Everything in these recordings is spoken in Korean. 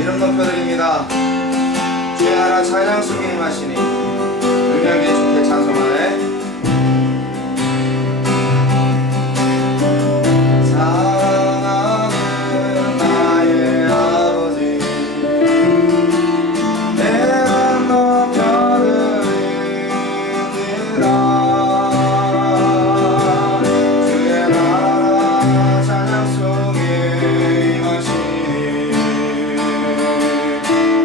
이름 높여드립니다. 주의 나라 찬양 속에 임하시니 능력이 주께 찬송하네. 사랑하는 나의 아버지 내가 높여드립니다. 주의 나라 찬양 속에 임하시니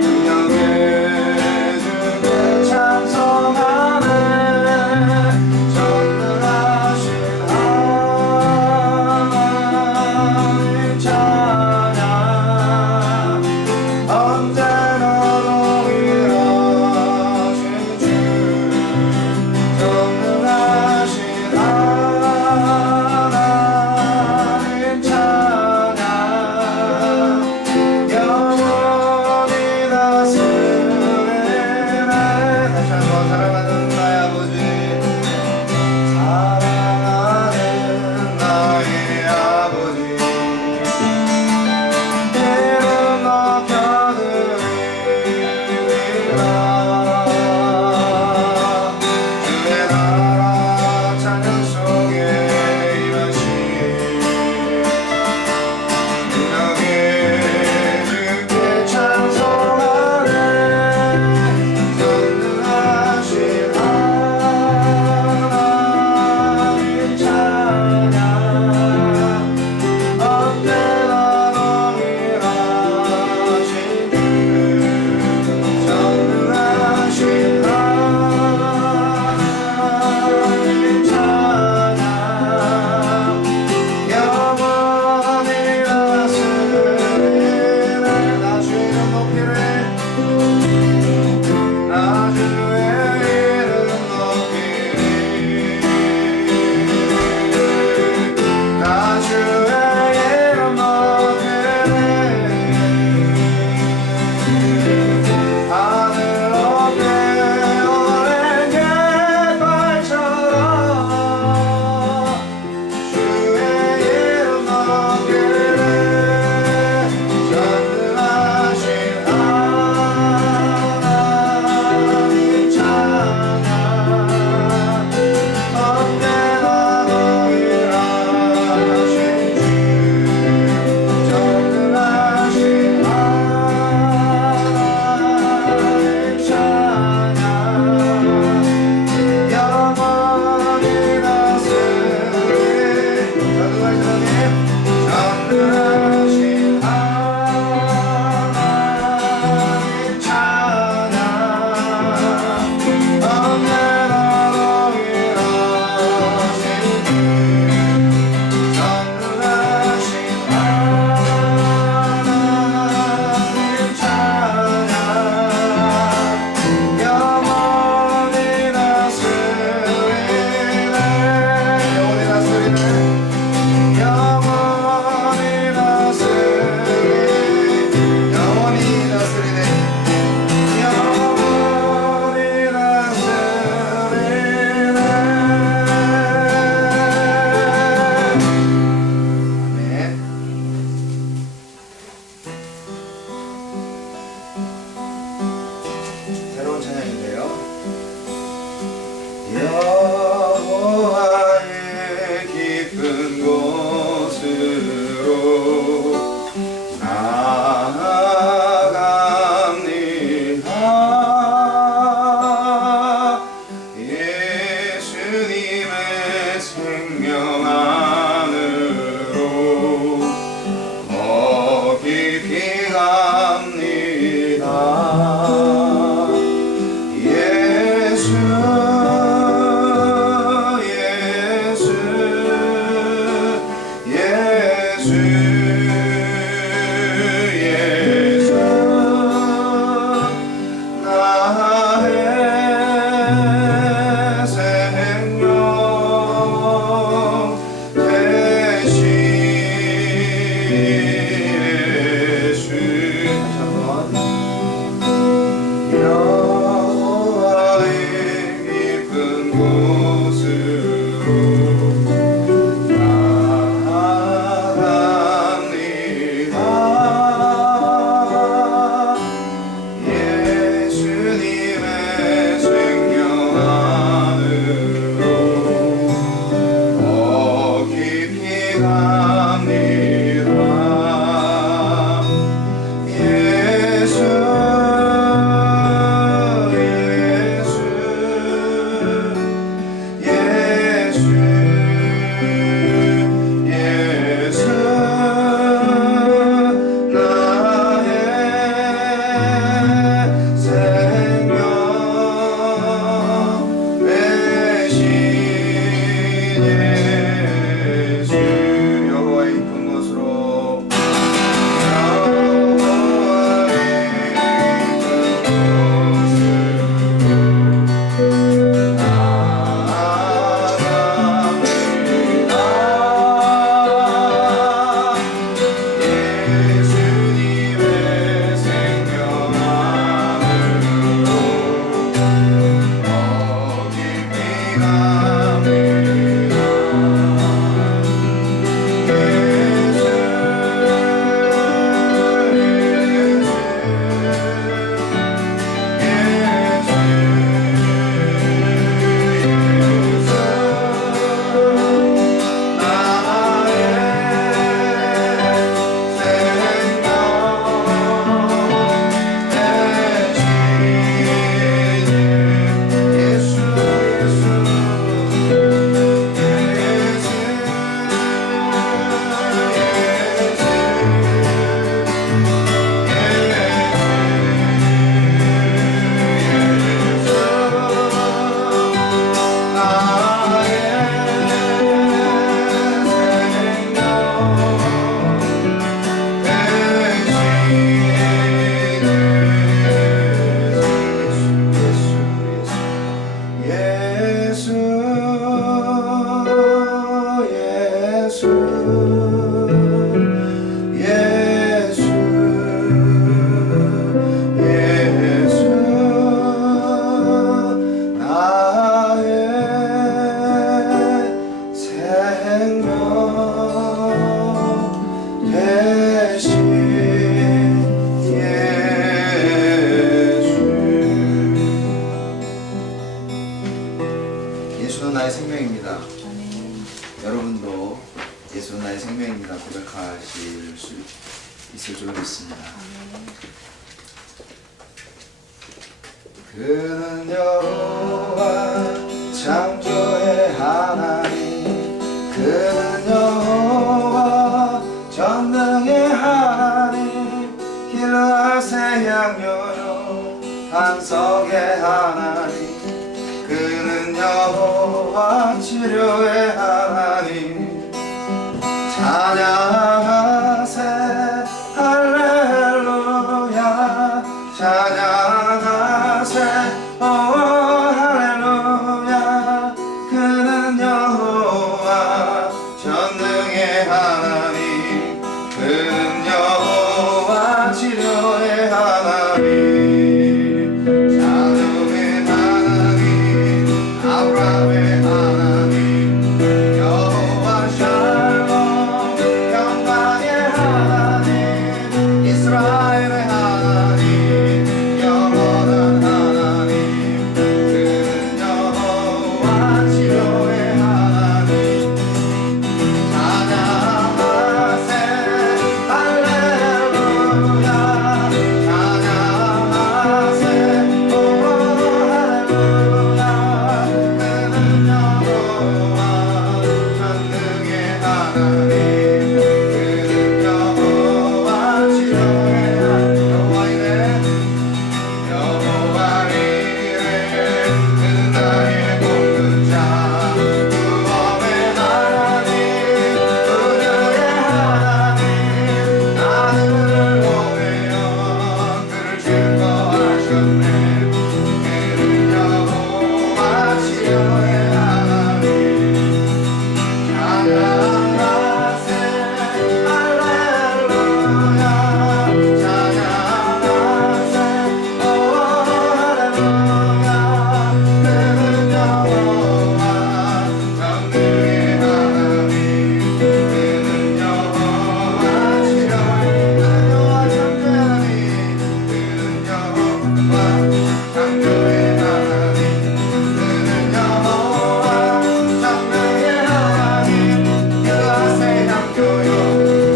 능력에 주께 찬송하네. 있을 줄 믿습니다. 그는 여호와 창조의 하나님, 그는 여호와 전능의 하나님, 길르앗의 양요요 반석의 하나님, 그는 여호와 치료의 하나님. 찬양하세 할렐루야, 찬양하세 오 할렐루야. 그는 여호와 전능의 하나님, 그는 여호와 치료의 하나님. 자녀의 하나님, 아브라함의 하나님, 여호와 샬롬 영광의 하나님, 이스라엘의 하나님, 영원한 하나님, 그는 여호와 치료의 하나님. 찬양하세 할렐루야, 찬양하세 오 할렐루야. 그는 여호와 전능의 하나님, 그는 여호와 치료의 하나님. 여호와 이레 그는 나의 돕는 자, 구원의 하나님, 은혜의 하나님. 나는 그를 보내어 그를 증거하셨네. 그는 여호와 치료의 하나님. 찬양하세 할렐루야, 찬양하세 오 할렐루야. 그는 여호와 전능의 하나님, 그는 여호와 치료의, 그는 여호와 창조의 하나님, 그는 여호와 창조의 하나님, 그는 여호와 전능의 하나님, 길르앗의 양교요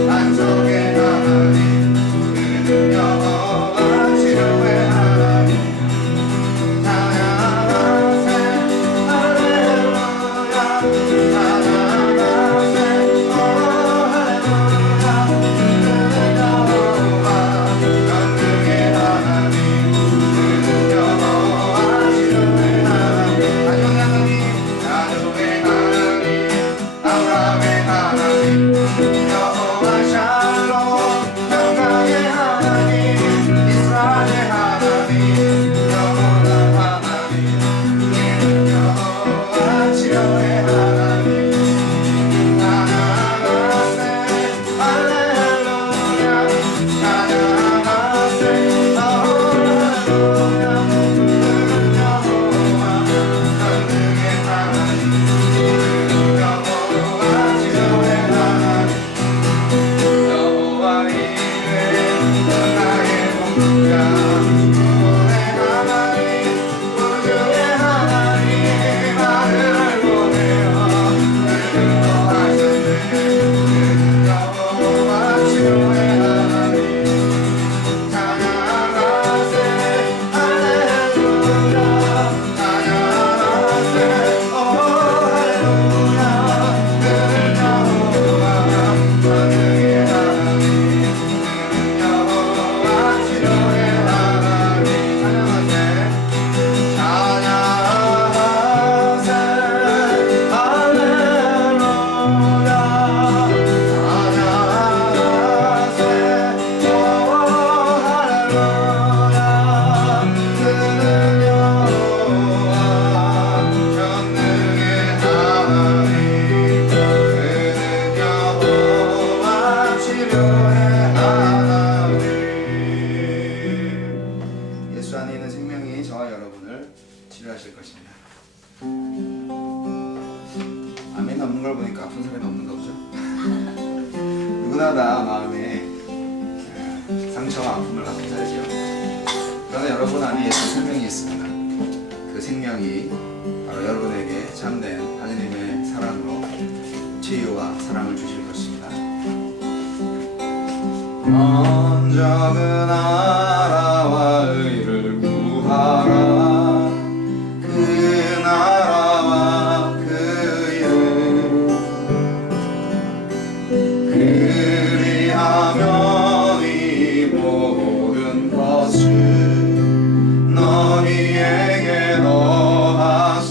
반석의 하나님, 그는 여호와 치료의 하나님. 찬양하세 할렐루야, 찬양하세 오 할렐루야. 그는 여호와 전능의 하나님, 그는 여호와 치료의 하나님. 자녀의 하나님, 아브라함의 하나님, 여호와 샬롬 영광의 하나님, 이스라엘의 하나님, 영원한 하나님, 그는 여호와 치료의 하나님. 찬양하세 할렐루야, 찬양하세 오 할렐루야. 그는 여호와 전능의 하나님, 그는 여호와 치료의 하나님. 여호와 이레 나의 돕자, 구원의 하나님, 우주의 하나님. 나를 보내어 그를 인도하셨네. 그는 여호와 치료의 하나님. 찬양하세 할렐루야, 찬양하세 오 할렐루야. 그는 여호와 전능의 하나님, 그는 여호와 치료의 하나님. 찬양하세 찬양하세 할렐루야, 찬양하세 오 할렐루야. 그는 여호와 전능의 하나님, 그는 여호와 치료의 하나님. 예수 안에 있는 생명이 저와 여러분을 치료하실 것입니다. 아멘 없는 걸 보니까 아픈 사람이 없는 거 보죠? 누구나 다 마음에 상처와 아픔을 갖고 살지요. 그러나 여러분 안에 예수 생명이 있습니다. 그 생명이 바로 여러분에게 참된 하느님의 사랑으로 치유와 사랑을 주실 것입니다. 먼저 그 나라와 의를 구하라. 그 나라와 그 의를 그리하면 이 모든 것을 너희에게 더하시리라.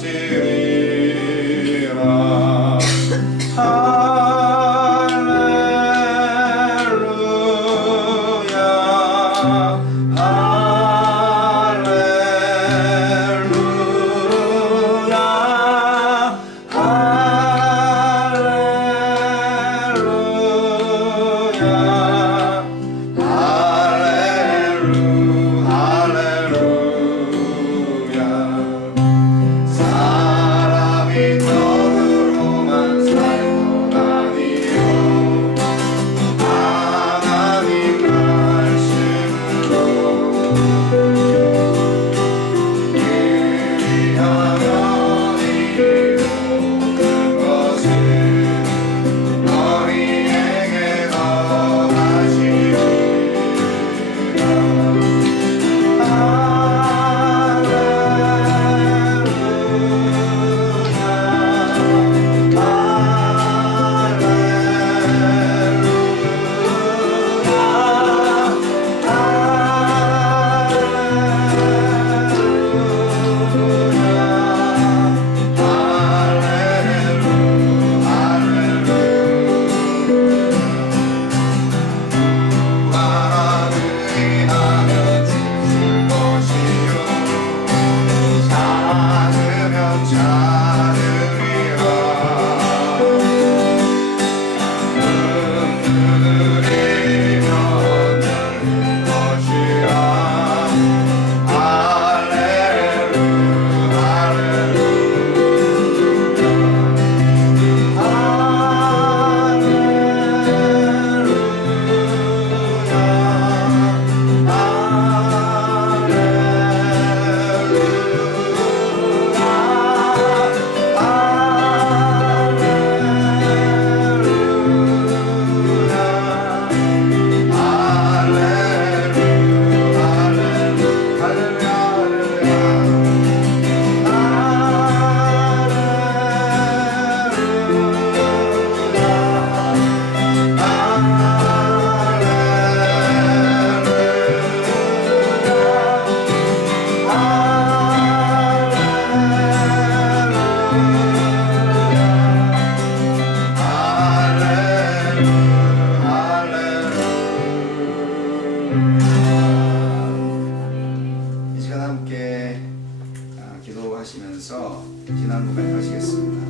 기도하시면서 지난 고백 하시겠습니다.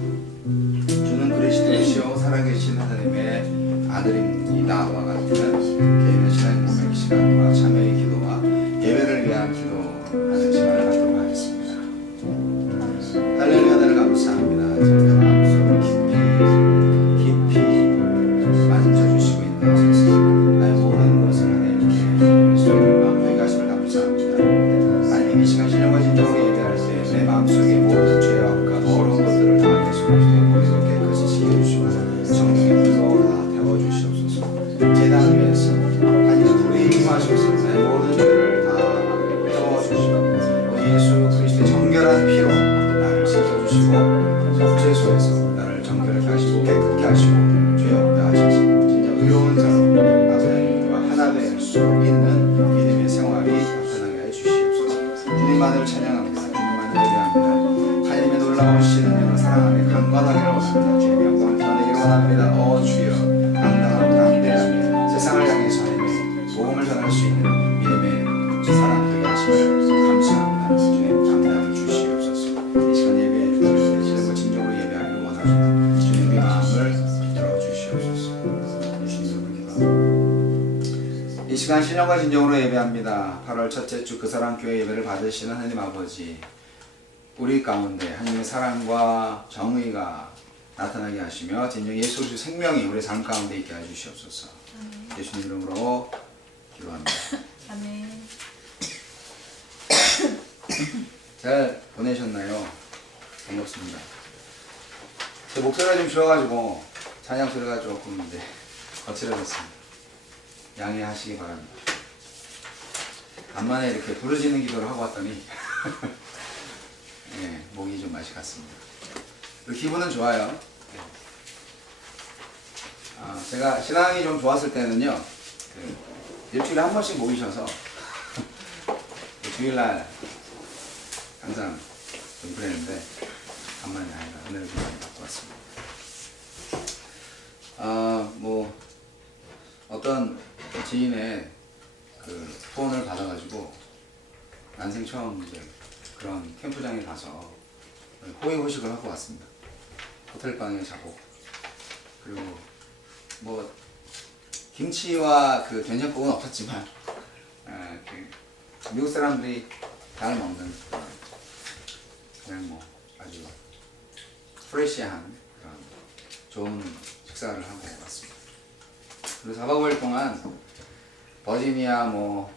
주는 그리스도시요 살아계신 하나님의 아들입니다와 같은 개인의 신앙 고백 시간과 참여의 기도와 예배를 위한 기도하는 시간을 갖도록 하겠습니다. 할렐루야. 하나님 감사합니다. 저희가 마음속으로 깊이 만져주시고 있는 것을 나의 모든 것을 하나님께 그리스도의 마음에 가심을 감사합니다. 하나님 이 시간 신령과 진정으로 예배할 때 내 마음속에 모든 죄악과 더러운 것들을 다 예수님의 보혈로 깨끗이 씻겨주시고 성령의 불로 다 태워주시옵소서. 제단 위에서 하나님 불이 임하셔서 내 모든 죄를 다 태워주시고 우리 예수 그리스도의 정결한 피로 나를 씻겨주시고 죄소에서 나를 정결하게 하시고 깨끗게 하시고 죄 없게 하셔서 진짜 의로운 자로 아버지 하나님과 하나 될 수 있는 믿음의 생활이 나타나게 해주시옵소서. 주님만을 찬양합니다. 주님만을 예배합니다. 하나님의 놀라우신 은혜로 사랑하며 강건하기를 원합니다. 주님의 영광을 전하기를 원합니다. 주여 당당하고 담대하며 세상을 향해서 하나님의 복음을 전할 수 있는 믿음의 사람 되게 하심을 감사합니다. 주님 담당을 주시옵소서. 이 시간 예배해 주실 때 진정으로 진정으로 예배하기를 원합니다. 주님 우리 마음을 들어주시옵소서. 주님을 기도합니다. 이 시간 신령과 진정으로 예배합니다. 8월 첫째 주 그 사랑 교회 예배를 받으시는 하나님 아버지, 우리 가운데 하나님의 사랑과 정의가 나타나게 하시며 진정 예수 그리스도 생명이 우리 삶 가운데 있게 해주시옵소서. 예수님 이름으로 기도합니다. 아멘. 잘 보내셨나요? 반갑습니다. 제 목소리가 좀 쉬어가지고 찬양 소리가 조금 거칠어졌습니다. 양해하시기 바랍니다. 간만에 이렇게 부르짖는 기도를 하고 왔더니 예, 목이 좀 맛이 갔습니다. 기분은 좋아요. 제가 신앙이 좀 좋았을 때는요, 일주일에 한 번씩 모이셔서 주일날 항상 좀 그랬는데 간만에 아이가 은혜를 좀 많이 받고 왔습니다. 뭐 어떤 지인의 그 후원을 받아가지고 난생 처음 이제 그런 캠프장에 가서 호의호식을 하고 왔습니다. 호텔방에 자고, 그리고 뭐 김치와 그 된장국은 없었지만 그 미국 사람들이 잘 먹는 그냥 뭐 아주 프레시한 그런 좋은 식사를 하고 왔습니다. 그리고 4박 5일 동안 버지니아, 뭐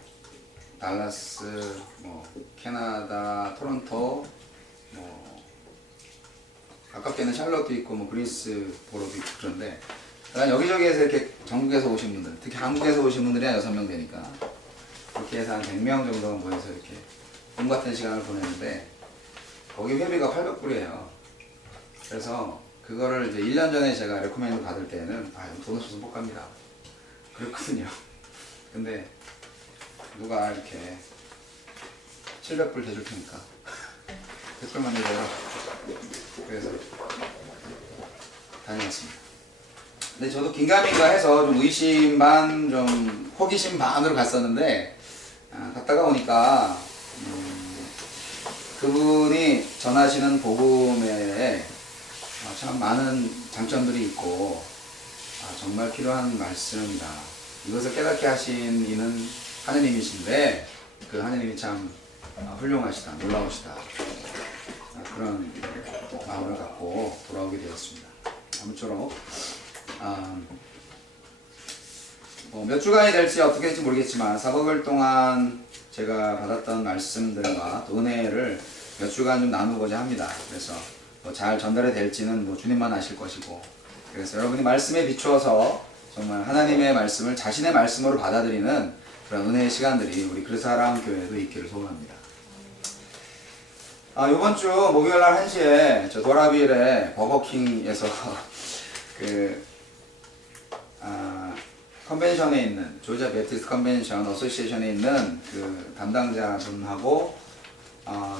달라스, 뭐 캐나다, 토론토, 뭐 가깝게는 샬럿도 있고 뭐 그리스보로도 있고 그런데 여기저기에서 이렇게 전국에서 오신 분들, 특히 한국에서 오신 분들이 한 6명 되니까 그렇게 해서 한 100명 정도가 모여서 이렇게 꿈 같은 시간을 보내는데 거기 회비가 800불이에요. 그래서 그거를 이제 1년 전에 제가 레코멘드 받을 때는 돈 없어서 못 갑니다. 그랬거든요. 근데 누가 이렇게 700불 대줄 테니까 100불만 내줘요. 그래서 다녀왔습니다. 근데 저도 긴가민가 해서 좀 의심 반, 좀 호기심 반으로 갔었는데 갔다가 오니까 그분이 전하시는 복음에 참 많은 장점들이 있고 정말 필요한 말씀이다. 이것을 깨닫게 하신 이는 하느님이신데 그 하느님이 참 훌륭하시다, 놀라우시다. 그런 마음을 갖고 돌아오게 되었습니다. 아무쪼록 뭐 몇 주간이 될지 어떻게 될지 모르겠지만 4박을 동안 제가 받았던 말씀들과 또 은혜를 몇 주간 좀 나누고자 합니다. 그래서 뭐 잘 전달이 될지는 뭐 주님만 아실 것이고, 그래서 여러분이 말씀에 비추어서 정말 하나님의 말씀을 자신의 말씀으로 받아들이는 그런 은혜의 시간들이 우리 그리스도사랑 교회도 있기를 소원합니다. 이번 주 목요일날 1시에 저 도라빌의 버거킹에서 컨벤션에 있는 조지아 베프티스트 컨벤션 어소시에이션에 있는 그 담당자분하고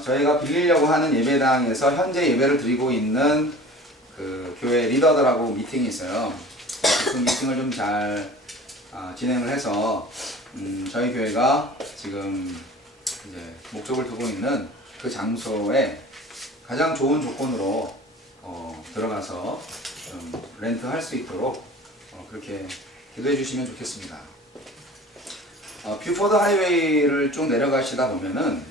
저희가 빌리려고 하는 예배당에서 현재 예배를 드리고 있는 그 교회 리더들하고 미팅이 있어요. 그 미팅을 좀 잘 진행을 해서 저희 교회가 지금 이제 목적을 두고 있는 그 장소에 가장 좋은 조건으로 들어가서 좀 렌트할 수 있도록 그렇게 기도해 주시면 좋겠습니다. 뷰포드 하이웨이를 쭉 내려가시다 보면은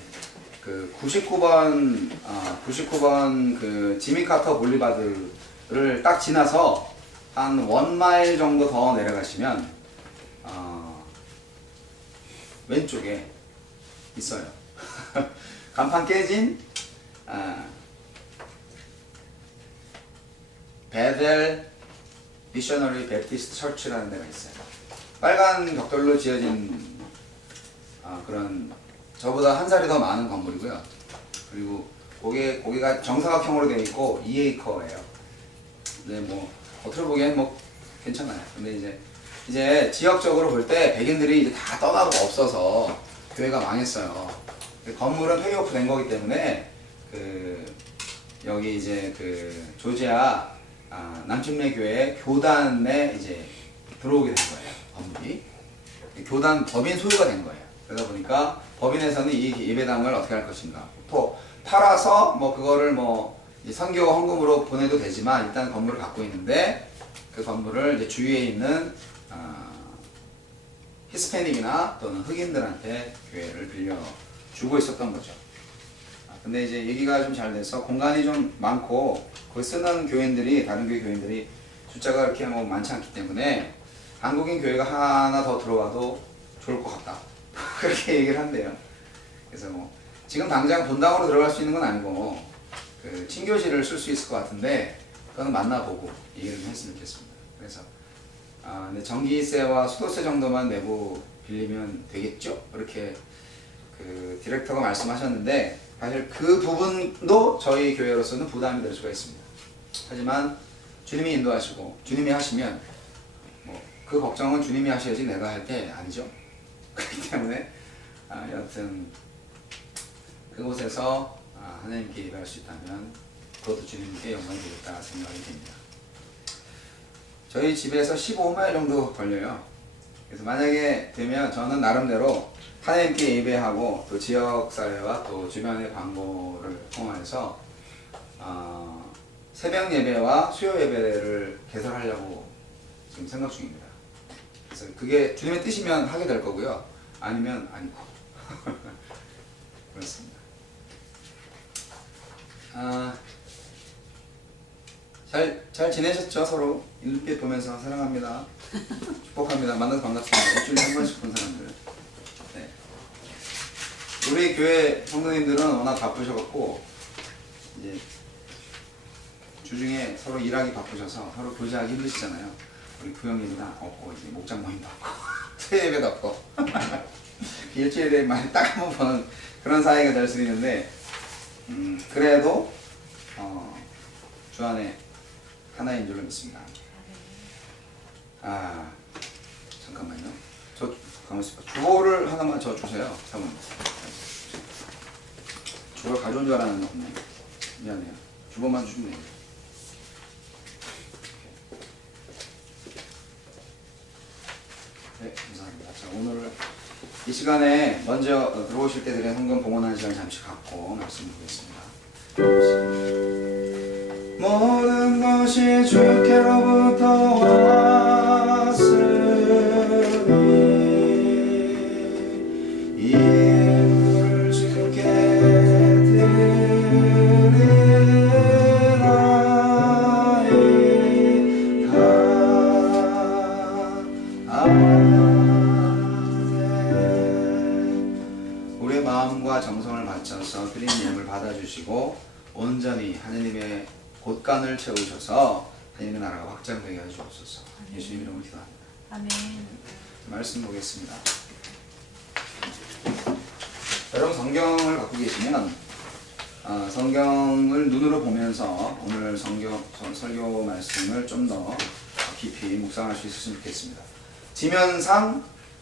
그 99번 그 지미 카터 볼리바드를 딱 지나서 한 1마일 정도 더 내려가시면 왼쪽에 있어요. 간판 깨진 베델 미셔너리 베프티스트 처치라는 데가 있어요. 빨간 벽돌로 지어진 그런 저보다 한 살이 더 많은 건물이고요. 그리고 고개가 정사각형으로 되어 있고 2에이커예요. 근데 뭐 겉으로 보기엔 뭐 괜찮아요. 근데 이제 지역적으로 볼 때 백인들이 이제 다 떠나고 없어서 교회가 망했어요. 건물은 폐교프 된 거기 때문에 여기 이제 그 조지아 남침례 교회 교단에 이제 들어오게 된 거예요. 건물이 교단 법인 소유가 된 거예요. 그러다 보니까 법인에서는 이 예배당을 어떻게 할 것인가, 팔아서 뭐 그거를 뭐 선교 헌금으로 보내도 되지만 일단 건물을 갖고 있는데 그 건물을 이제 주위에 있는 히스패닉이나 또는 흑인들한테 교회를 빌려 주고 있었던 거죠. 근데 이제 얘기가 좀 잘 돼서 공간이 좀 많고 그걸 쓰는 교인들이, 다른 교회 교인들이 숫자가 그렇게 뭐 많지 않기 때문에 한국인 교회가 하나 더 들어와도 좋을 것 같다. 그렇게 얘기를 한대요. 그래서 뭐 지금 당장 본당으로 들어갈 수 있는 건 아니고 그 친교실을 쓸 수 있을 것 같은데 그건 만나보고 얘기를 좀 했으면 좋겠습니다. 그래서 근데 전기세와 수도세 정도만 내고 빌리면 되겠죠? 이렇게 그 디렉터가 말씀하셨는데 사실 그 부분도 저희 교회로서는 부담이 될 수가 있습니다. 하지만 주님이 인도하시고 주님이 하시면 뭐 그 걱정은 주님이 하셔야지 내가 할 때 아니죠. 그렇기 때문에 여하튼 그곳에서 하나님께 예배할 수 있다면 그것도 주님께 영광이 되겠다 생각이 됩니다. 저희 집에서 15마일 정도 걸려요. 그래서 만약에 되면 저는 나름대로 하나님께 예배하고 또 지역사회와 또 주변의 광고를 통해서 새벽 예배와 수요 예배를 개설하려고 지금 생각 중입니다. 그래서 그게 주님의 뜻이면 하게 될 거고요. 아니면 아니고 그렇습니다. 잘 지내셨죠? 서로 눈빛 보면서 사랑합니다. 축복합니다. 만나서 반갑습니다. 일주일에 한 번씩 본 사람들. 네. 우리 교회 성도님들은 워낙 바쁘셔갖고 이제 주중에 서로 일하기 바쁘셔서 서로 교제하기 힘드시잖아요. 우리 부형님이나 없고 이제 목장 모임도 없고 수요 예배도 없고 일주일에 많이 딱 한 번 보는 그런 사이가 될 수 있는데 그래도 주 안에 하나인 줄로 믿습니다. 잠깐만요. 저 가만히 있어봐. 주보를 하나만 저 주세요. 잠깐만. 주보를 가져온 줄 알았는데 없네. 미안해요. 주보만 주시면 돼요. 네, 감사합니다. 자, 오늘 이 시간에 먼저 들어오실 때 드린 성경 봉헌하는 시간 잠시 갖고 말씀드리겠습니다. 모든 것이 주께로부터 왔으니 이 예물을 주께 드리나이다. 아멘. 우리의 마음과 정성을 바쳐서 드린 예물 받아주시고 온전히 하느님의 곳간을 채우셔서 하나님의 나라가 확장되게 해주옵소서. 예수님 이름으로 기도합니다. 아멘. 말씀 보겠습니다. 여러분 성경을 갖고 계시면 성경을 눈으로 보면서 오늘 설교 말씀을 좀 더 깊이 묵상할 수 있었으면 좋겠습니다.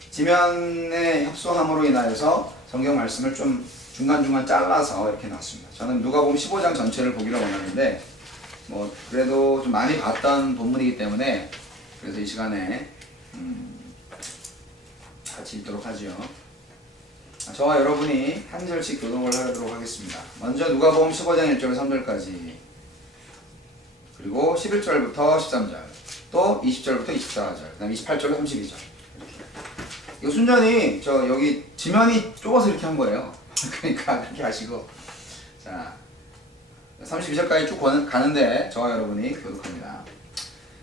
지면에 협소함으로 인하여서 성경 말씀을 좀 중간중간 잘라서 이렇게 놨습니다. 저는 누가복음 15장 전체를 보기를 원하는데 그래도 좀 많이 봤던 본문이기 때문에 그래서 이 시간에 같이 읽도록 하지요. 저와 여러분이 한 절씩 교독을 하도록 하겠습니다. 먼저 누가복음 15장 1절 3절까지 그리고 11절부터 13절 또 20절부터 24절 그 다음 28절부터 32절 이렇게. 이거 순전히 여기 지면이 좁아서 이렇게 한 거예요. 그러니까 그렇게 하시고 자 32절까지 쭉 가는데 저와 여러분이 교독합니다.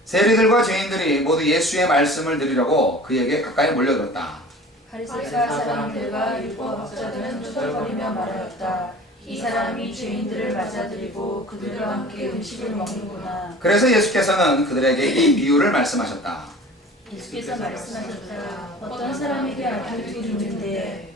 세리들과 죄인들이 모두 예수의 말씀을 들으려고 그에게 가까이 몰려들었다. 바리새파 사람들과 율법학자들은 투덜거리며 말하였다. 이 사람이 죄인들을 맞아들이고 그들과 함께 음식을 먹는구나. 그래서 예수께서는 그들에게 이 비유를 말씀하셨다. 예수께서 말씀하셨다. 어떤 사람에게 아들이 둘이 있는데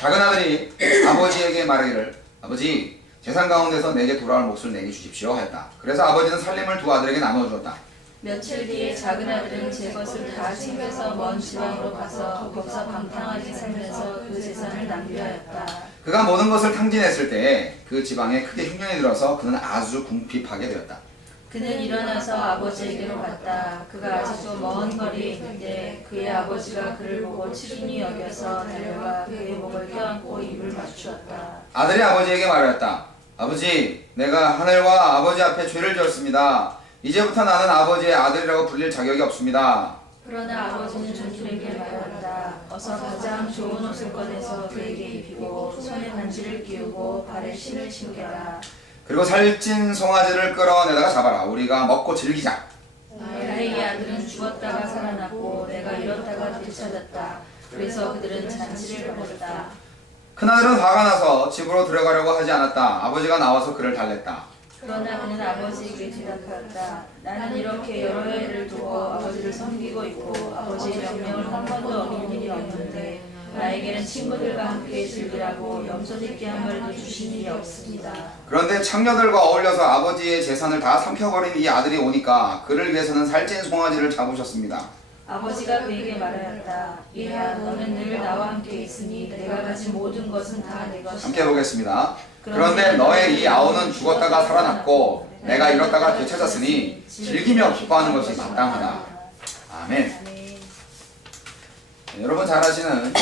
작은 아들이 아버지에게 말하기를 아버지 재산 가운데서 내게 돌아올 몫을 내게 주십시오 하였다. 그래서 아버지는 살림을 두 아들에게 나누어 주었다. 며칠 뒤에 작은 아들은 제 것을 다 챙겨서 먼 지방으로 가서 거기서 방탕하게 살면서 그 재산을 낭비하였다. 그가 모든 것을 탕진했을 때에 그 지방에 크게 흉년이 들어서 그는 아주 궁핍하게 되었다. 그는 일어나서 아버지에게로 갔다. 그가 아직도 먼 거리에 있는데 그의 아버지가 그를 보고 치중히 여겨서 달려가 그의 목을 껴안고 입을 맞추었다. 아들이 아버지에게 말하였다. 아버지, 내가 하늘과 아버지 앞에 죄를 지었습니다. 이제부터 나는 아버지의 아들이라고 불릴 자격이 없습니다. 그러나 아버지는 종들에게 말한다. 어서 가장 좋은 옷을 꺼내서 그에게 입히고 손에 반지를 끼우고 발에 신을 신겨라. 그리고 살찐 송아지를 끌어내다가 잡아라. 우리가 먹고 즐기자. 나의 아들은 죽었다가 살아났고 내가 잃었다가 되찾았다. 그래서 그들은 잔치를 벌였다. 큰아들은 화가 나서 집으로 들어가려고 하지 않았다. 아버지가 나와서 그를 달랬다. 그러나 그는 아버지에게 대답하였다. 나는 이렇게 여러 해를 두고 아버지를 섬기고 있고 아버지의 명령을 한 번도 어긴 일이 없는데 나에게는 친구들과 함께 즐기라고 염소새끼 한 마리도 주신 일이 없습니다. 그런데 창녀들과 어울려서 아버지의 재산을 다 삼켜버린 이 아들이 오니까 그를 위해서는 살찐 송아지를 잡으셨습니다. 아버지가 그에게 말하였다. 얘야, 너는 늘 나와 함께 있으니 내가 가진 모든 것은 다 내 것이다. 함께 보겠습니다. 그런데 너의 이 아우는 죽었다가 살아났고 내가 잃었다가 되찾았으니 즐기며 기뻐하는 것이 마땅하다. 아멘. 아멘. 네, 여러분 잘 아시는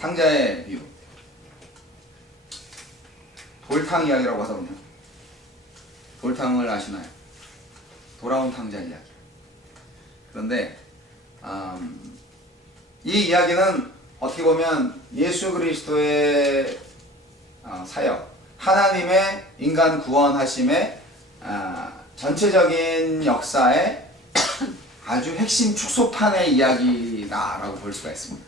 탕자의 비유, 돌탕 이야기라고 하거든요. 돌탕을 아시나요? 돌아온 탕자 이야기. 그런데 이 이야기는 어떻게 보면 예수 그리스도의 사역, 하나님의 인간 구원하심의 전체적인 역사의 아주 핵심 축소판의 이야기다라고 볼 수가 있습니다.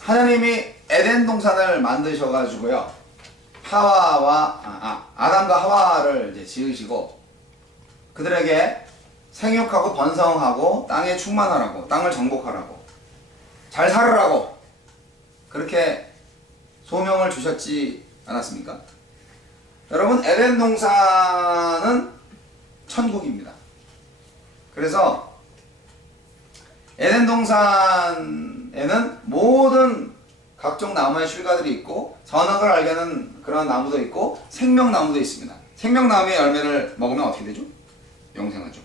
하나님이 에덴 동산을 만드셔가지고요, 아담과 하와를 이제 지으시고 그들에게 생육하고 번성하고 땅에 충만하라고, 땅을 정복하라고, 잘 살으라고 그렇게 소명을 주셨지 않았습니까? 여러분, 에덴 동산은 천국입니다. 그래서 에덴 동산에는 모든 각종 나무의 실과들이 있고 선악을 알게 하는 그런 나무도 있고 생명나무도 있습니다. 생명나무의 열매를 먹으면 어떻게 되죠? 영생하죠.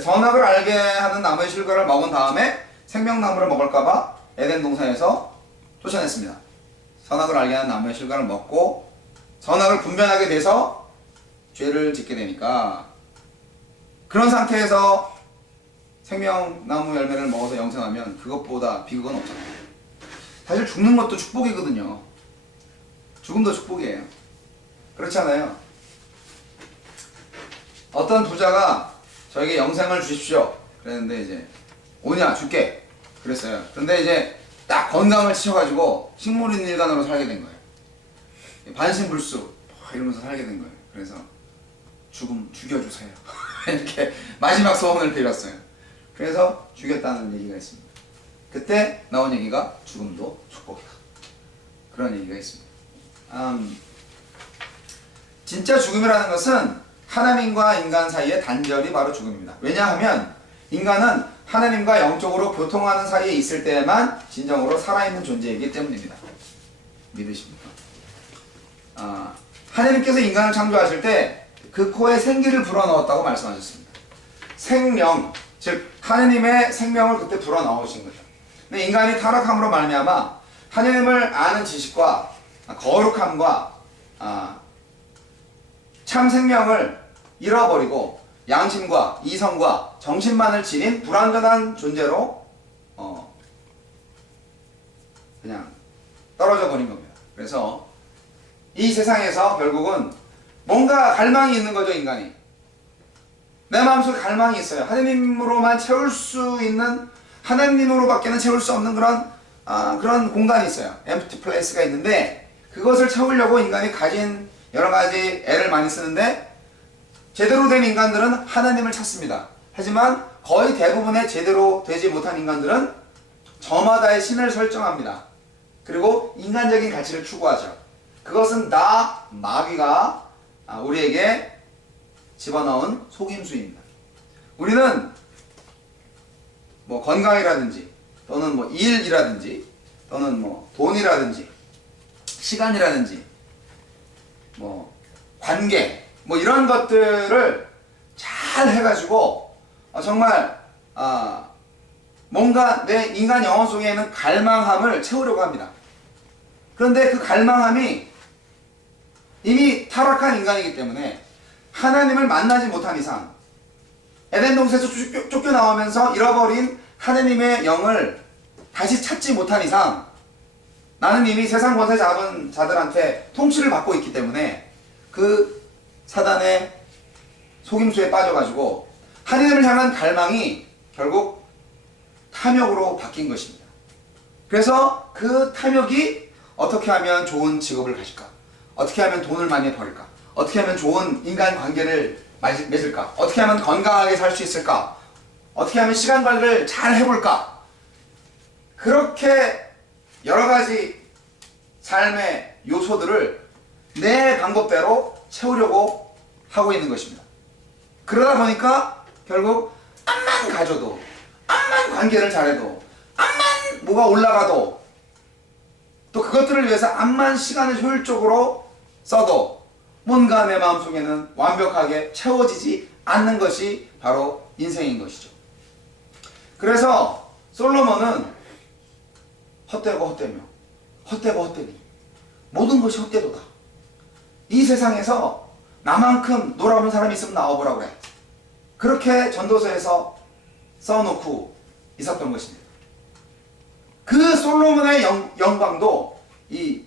선악을 알게 하는 나무의 실과를 먹은 다음에 생명나무를 먹을까봐 에덴 동산에서 쫓아냈습니다. 선악을 알게 하는 나무의 실과를 먹고 선악을 분별하게 돼서 죄를 짓게 되니까, 그런 상태에서 생명나무 열매를 먹어서 영생하면 그것보다 비극은 없잖아요. 사실 죽는 것도 축복이거든요. 죽음도 축복이에요. 그렇지 않아요? 어떤 부자가 저에게 영생을 주십시오 그랬는데 이제 오냐 줄게 그랬어요. 그런데 이제 딱 건강을 치셔가지고 식물인일간으로 살게 된 거예요. 반신불수 이러면서 살게 된 거예요. 그래서 죽음 죽여주세요 이렇게 마지막 소원을 빌었어요. 그래서 죽였다는 얘기가 있습니다. 그때 나온 얘기가 죽음도 축복이다, 그런 얘기가 있습니다. 진짜 죽음이라는 것은 하나님과 인간 사이의 단절이 바로 죽음입니다. 왜냐하면 인간은 하나님과 영적으로 교통하는 사이에 있을 때에만 진정으로 살아있는 존재이기 때문입니다. 믿으십니까? 하나님께서 인간을 창조하실 때 그 코에 생기를 불어넣었다고 말씀하셨습니다. 생명, 즉 하나님의 생명을 그때 불어넣으신 거죠. 근데 인간이 타락함으로 말미암아 하나님을 아는 지식과 거룩함과 참 생명을 잃어버리고 양심과 이성과 정신만을 지닌 불완전한 존재로 그냥 떨어져 버린 겁니다. 그래서 이 세상에서 결국은 뭔가 갈망이 있는 거죠. 인간이 내 마음속에 갈망이 있어요. 하나님으로만 채울 수 있는, 하나님으로밖에는 채울 수 없는 그런 공간이 있어요. empty place가 있는데 그것을 채우려고 인간이 가진 여러 가지 애를 많이 쓰는데, 제대로 된 인간들은 하나님을 찾습니다. 하지만 거의 대부분의 제대로 되지 못한 인간들은 저마다의 신을 설정합니다. 그리고 인간적인 가치를 추구하죠. 그것은 다 마귀가 우리에게 집어넣은 속임수입니다. 우리는 뭐 건강이라든지 또는 뭐 일이라든지 또는 뭐 돈이라든지 시간이라든지 뭐 관계 뭐 이런 것들을 잘 해가지고 정말 뭔가 내 인간 영혼 속에 있는 갈망함을 채우려고 합니다. 그런데 그 갈망함이 이미 타락한 인간이기 때문에 하나님을 만나지 못한 이상, 에덴 동산에서 쫓겨나오면서 잃어버린 하나님의 영을 다시 찾지 못한 이상, 나는 이미 세상 권세 잡은 자들한테 통치를 받고 있기 때문에 그 사단의 속임수에 빠져가지고 하나님을 향한 갈망이 결국 탐욕으로 바뀐 것입니다. 그래서 그 탐욕이 어떻게 하면 좋은 직업을 가질까? 어떻게 하면 돈을 많이 벌까? 어떻게 하면 좋은 인간관계를 맺을까? 어떻게 하면 건강하게 살 수 있을까? 어떻게 하면 시간 관리를 잘 해볼까? 그렇게 여러 가지 삶의 요소들을 내 방법대로 채우려고 하고 있는 것입니다. 그러다 보니까 결국 암만 가져도, 암만 관계를 잘해도, 암만 뭐가 올라가도, 또 그것들을 위해서 암만 시간을 효율적으로 써도 뭔가 내 마음속에는 완벽하게 채워지지 않는 것이 바로 인생인 것이죠. 그래서 솔로몬은 헛되고 헛되며 헛되고 헛되니 모든 것이 헛되도다. 이 세상에서 나만큼 놀아보는 사람이 있으면 나와보라 그래. 그렇게 전도서에서 써놓고 있었던 것입니다. 그 솔로몬의 영광도 이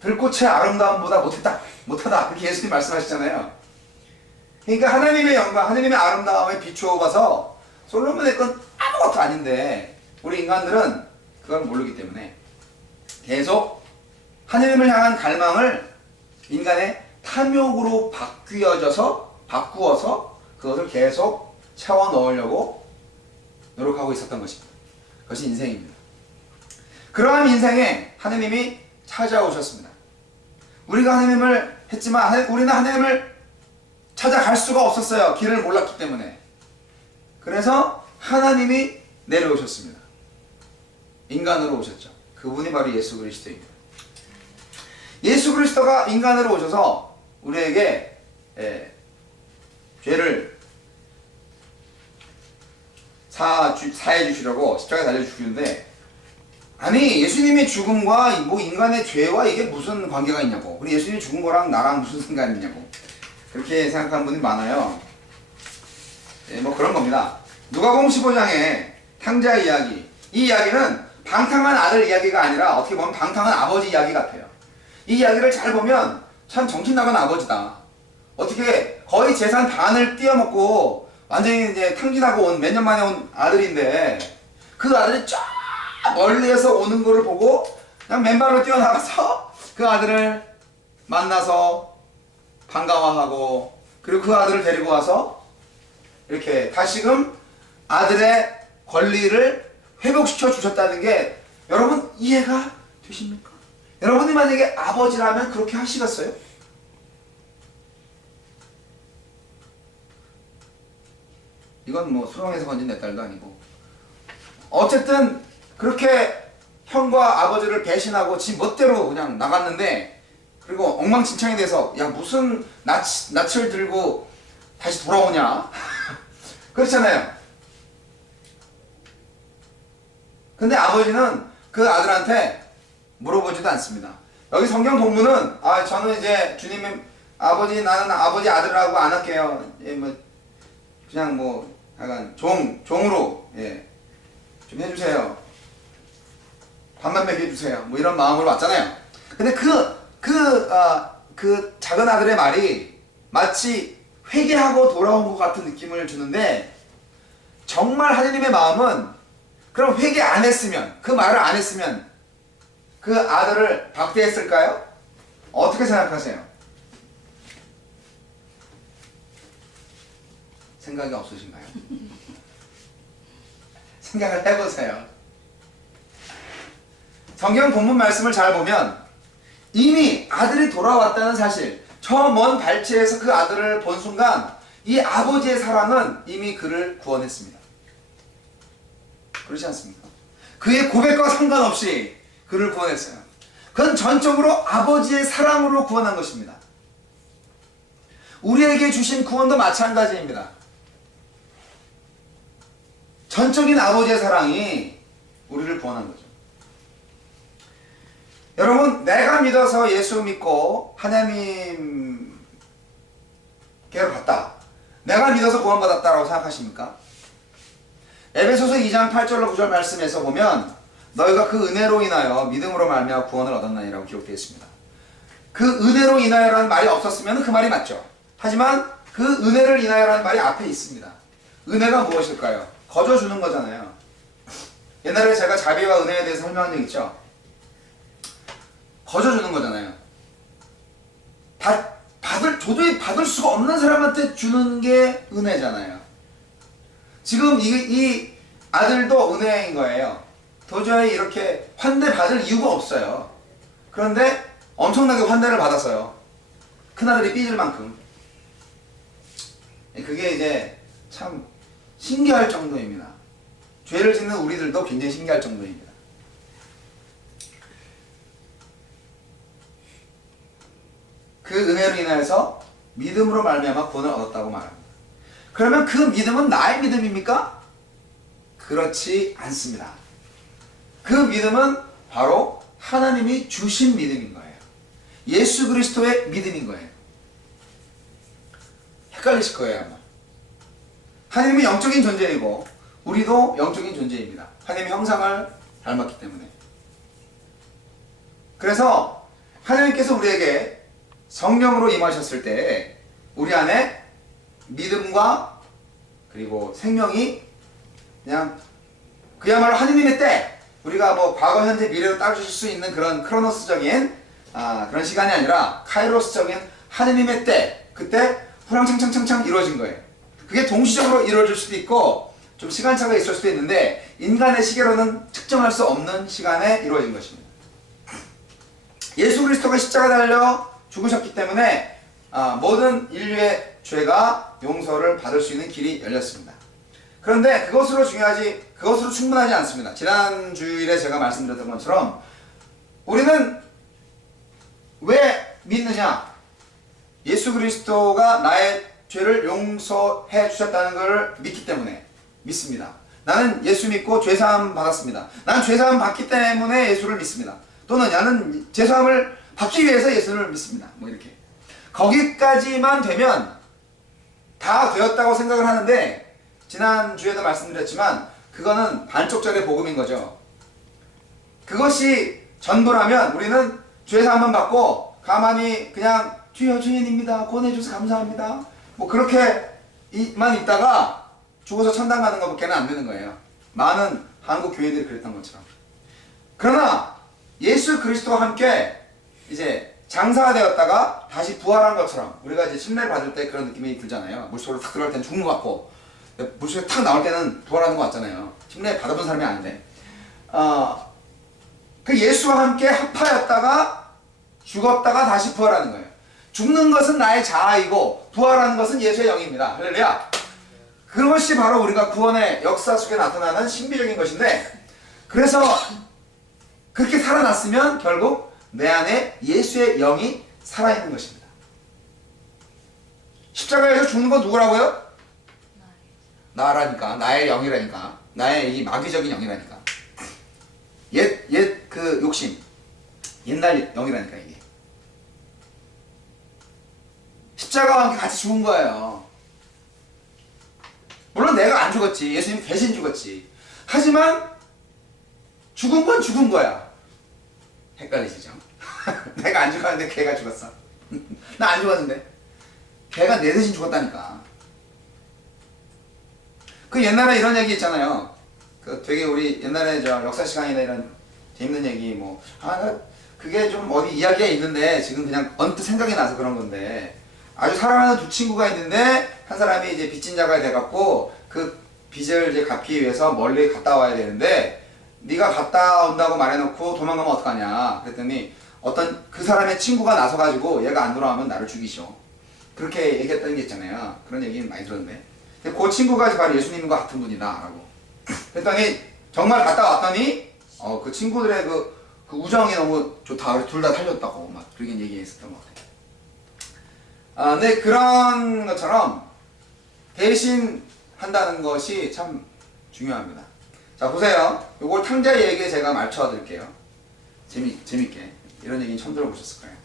들꽃의 아름다움보다 못하다. 그렇게 예수님 말씀하시잖아요. 그러니까 하나님의 영광, 하나님의 아름다움에 비추어 봐서 솔로몬의 건 아무것도 아닌데 우리 인간들은 그걸 모르기 때문에 계속 하나님을 향한 갈망을 인간의 탐욕으로 바꾸어서 그것을 계속 채워 넣으려고 노력하고 있었던 것입니다. 그것이 인생입니다. 그러한 인생에 하나님이 찾아오셨습니다. 우리가 하나님을 했지만 우리는 하나님을 찾아갈 수가 없었어요. 길을 몰랐기 때문에. 그래서 하나님이 내려오셨습니다. 인간으로 오셨죠. 그분이 바로 예수 그리스도입니다. 예수 그리스도가 인간으로 오셔서 우리에게 죄를 사해 주시려고 십자가에 달려 죽이는데, 아니 예수님의 죽음과 뭐 인간의 죄와 이게 무슨 관계가 있냐고, 우리 예수님이 죽은 거랑 나랑 무슨 상관이 있냐고 그렇게 생각하는 분이 많아요. 뭐 그런 겁니다. 누가복음 15장의 탕자 이야기, 이 이야기는 방탕한 아들 이야기가 아니라 어떻게 보면 방탕한 아버지 이야기 같아요. 이 이야기를 잘 보면 참 정신 나간 아버지다. 어떻게 거의 재산 반을 띄어먹고 완전히 이제 탕진하고 온 몇 년 만에 온 아들인데, 그 아들이 쫙 멀리에서 오는 거를 보고 그냥 맨발로 뛰어나가서 그 아들을 만나서 반가워하고, 그리고 그 아들을 데리고 와서 이렇게 다시금 아들의 권리를 회복시켜 주셨다는 게 여러분 이해가 되십니까? 여러분이 만약에 아버지라면 그렇게 하시겠어요? 이건 뭐 수렁에서 건진 내 딸도 아니고, 어쨌든 그렇게 형과 아버지를 배신하고 지 멋대로 그냥 나갔는데, 그리고 엉망진창이 돼서 야 무슨 낯을 들고 다시 돌아오냐 그렇잖아요. 근데 아버지는 그 아들한테 물어보지도 않습니다. 여기 성경 본문은 저는 이제 주님의 아버지, 나는 아버지 아들이라고 안 할게요. 뭐 그냥 뭐 약간 종으로 좀 해주세요. 밥만 먹여주세요. 뭐 이런 마음으로 왔잖아요. 근데 그 작은 아들의 말이 마치 회개하고 돌아온 것 같은 느낌을 주는데, 정말 하나님의 마음은 그럼 회개 안 했으면, 그 말을 안 했으면 그 아들을 박대했을까요? 어떻게 생각하세요? 생각이 없으신가요? 생각을 해보세요. 성경 본문 말씀을 잘 보면 이미 아들이 돌아왔다는 사실, 저 먼 발치에서 그 아들을 본 순간 이 아버지의 사랑은 이미 그를 구원했습니다. 그렇지 않습니까? 그의 고백과 상관없이 그를 구원했어요. 그건 전적으로 아버지의 사랑으로 구원한 것입니다. 우리에게 주신 구원도 마찬가지입니다. 전적인 아버지의 사랑이 우리를 구원한 거죠. 여러분, 내가 믿어서 예수 믿고 하나님께로 갔다, 내가 믿어서 구원받았다라고 생각하십니까? 에베소서 2장 8절로 9절 말씀에서 보면 너희가 그 은혜로 인하여 믿음으로 말미암아 구원을 얻었나니라고 기록되어 있습니다. 그 은혜로 인하여라는 말이 없었으면 그 말이 맞죠. 하지만 그 은혜를 인하여라는 말이 앞에 있습니다. 은혜가 무엇일까요? 거저 주는 거잖아요. 옛날에 제가 자비와 은혜에 대해서 설명한 적 있죠? 거저 주는 거잖아요. 도저히 받을 수가 없는 사람한테 주는 게 은혜잖아요. 지금 이 아들도 은혜인 거예요. 도저히 이렇게 환대받을 이유가 없어요. 그런데 엄청나게 환대를 받았어요. 큰아들이 삐질 만큼. 그게 이제 참 신기할 정도입니다. 죄를 짓는 우리들도 굉장히 신기할 정도입니다. 그 은혜로 인해서 믿음으로 말미암아 구원을 얻었다고 말합니다. 그러면 그 믿음은 나의 믿음입니까? 그렇지 않습니다. 그 믿음은 바로 하나님이 주신 믿음인 거예요. 예수 그리스도의 믿음인 거예요. 헷갈리실 거예요 아마. 하나님이 영적인 존재이고 우리도 영적인 존재입니다. 하나님의 형상을 닮았기 때문에. 그래서 하나님께서 우리에게 성령으로 임하셨을 때 우리 안에 믿음과 그리고 생명이 그냥 그야말로 하느님의 때, 우리가 뭐 과거 현재 미래로 따르실 수 있는 그런 크로노스적인 그런 시간이 아니라 카이로스적인 하느님의 때, 그때 후랑창창창창 이루어진 거예요. 그게 동시적으로 이루어질 수도 있고 좀 시간차가 있을 수도 있는데 인간의 시계로는 측정할 수 없는 시간에 이루어진 것입니다. 예수 그리스도가 십자가 달려 죽으셨기 때문에 모든 인류의 죄가 용서를 받을 수 있는 길이 열렸습니다. 그런데 그것으로 충분하지 않습니다. 지난 주일에 제가 말씀드렸던 것처럼 우리는 왜 믿느냐? 예수 그리스도가 나의 죄를 용서해 주셨다는 것을 믿기 때문에 믿습니다. 나는 예수 믿고 죄사함 받았습니다. 나는 죄사함 받기 때문에 예수를 믿습니다. 또는 나는 죄사함을 받기 위해서 예수를 믿습니다. 뭐 이렇게. 거기까지만 되면 다 되었다고 생각을 하는데 지난주에도 말씀드렸지만 그거는 반쪽짜리 복음인 거죠. 그것이 전부라면 우리는 죄사함만 받고 가만히 그냥 주여 주인입니다. 구원해주셔서 감사합니다. 뭐 그렇게만 있다가 죽어서 천당 가는 것밖에는 안 되는 거예요. 많은 한국 교회들이 그랬던 것처럼. 그러나 예수 그리스도와 함께 이제 장사가 되었다가 다시 부활한 것처럼 우리가 이제 침례를 받을 때 그런 느낌이 들잖아요. 물속으로 탁 들어갈 때는 죽는 것 같고 물속에 탁 나올 때는 부활하는 것 같잖아요. 침례 받아본 사람이 아닌데 그 예수와 함께 합하였다가 죽었다가 다시 부활하는 거예요. 죽는 것은 나의 자아이고 부활하는 것은 예수의 영입니다. 할렐루야. 그것이 바로 우리가 구원의 역사 속에 나타나는 신비적인 것인데, 그래서 그렇게 살아났으면 결국 내 안에 예수의 영이 살아있는 것입니다. 십자가에서 죽는 건 누구라고요? 나라니까. 나의 영이라니까. 나의 이 마귀적인 영이라니까. 옛 그 욕심, 옛날 영이라니까 이게. 십자가와 함께 같이 죽은 거예요. 물론 내가 안 죽었지. 예수님이 대신 죽었지. 하지만 죽은 건 죽은 거야. 헷갈리시죠? 내가 안 죽었는데 걔가 죽었어. 나 안 죽었는데 걔가 내 대신 죽었다니까. 그 옛날에 이런 얘기 있잖아요. 그 되게 우리 옛날에 저 역사 시간이나 이런 재밌는 얘기 뭐 그게 좀 어디 이야기가 있는데 지금 그냥 언뜻 생각이 나서 그런 건데, 아주 사랑하는 두 친구가 있는데 한 사람이 이제 빚진 자가 돼갖고 그 빚을 이제 갚기 위해서 멀리 갔다 와야 되는데, 네가 갔다 온다고 말해놓고 도망가면 어떡하냐 그랬더니 어떤 그 사람의 친구가 나서가지고 얘가 안 돌아오면 나를 죽이셔. 그렇게 얘기했다는 게 있잖아요. 그런 얘기는 많이 들었는데 그 친구가 바로 예수님과 같은 분이다 라고 그랬더니 정말 갔다 왔더니 그 친구들의 그 우정이 너무 좋다. 둘 다 살렸다고 막 그렇게 얘기했었던 것 같아요. 네, 그런 것처럼 대신한다는 것이 참 중요합니다. 자, 보세요. 요걸 탕자 얘기에 제가 맞춰 드릴게요. 재밌게. 이런 얘기는 처음 들어보셨을 거예요.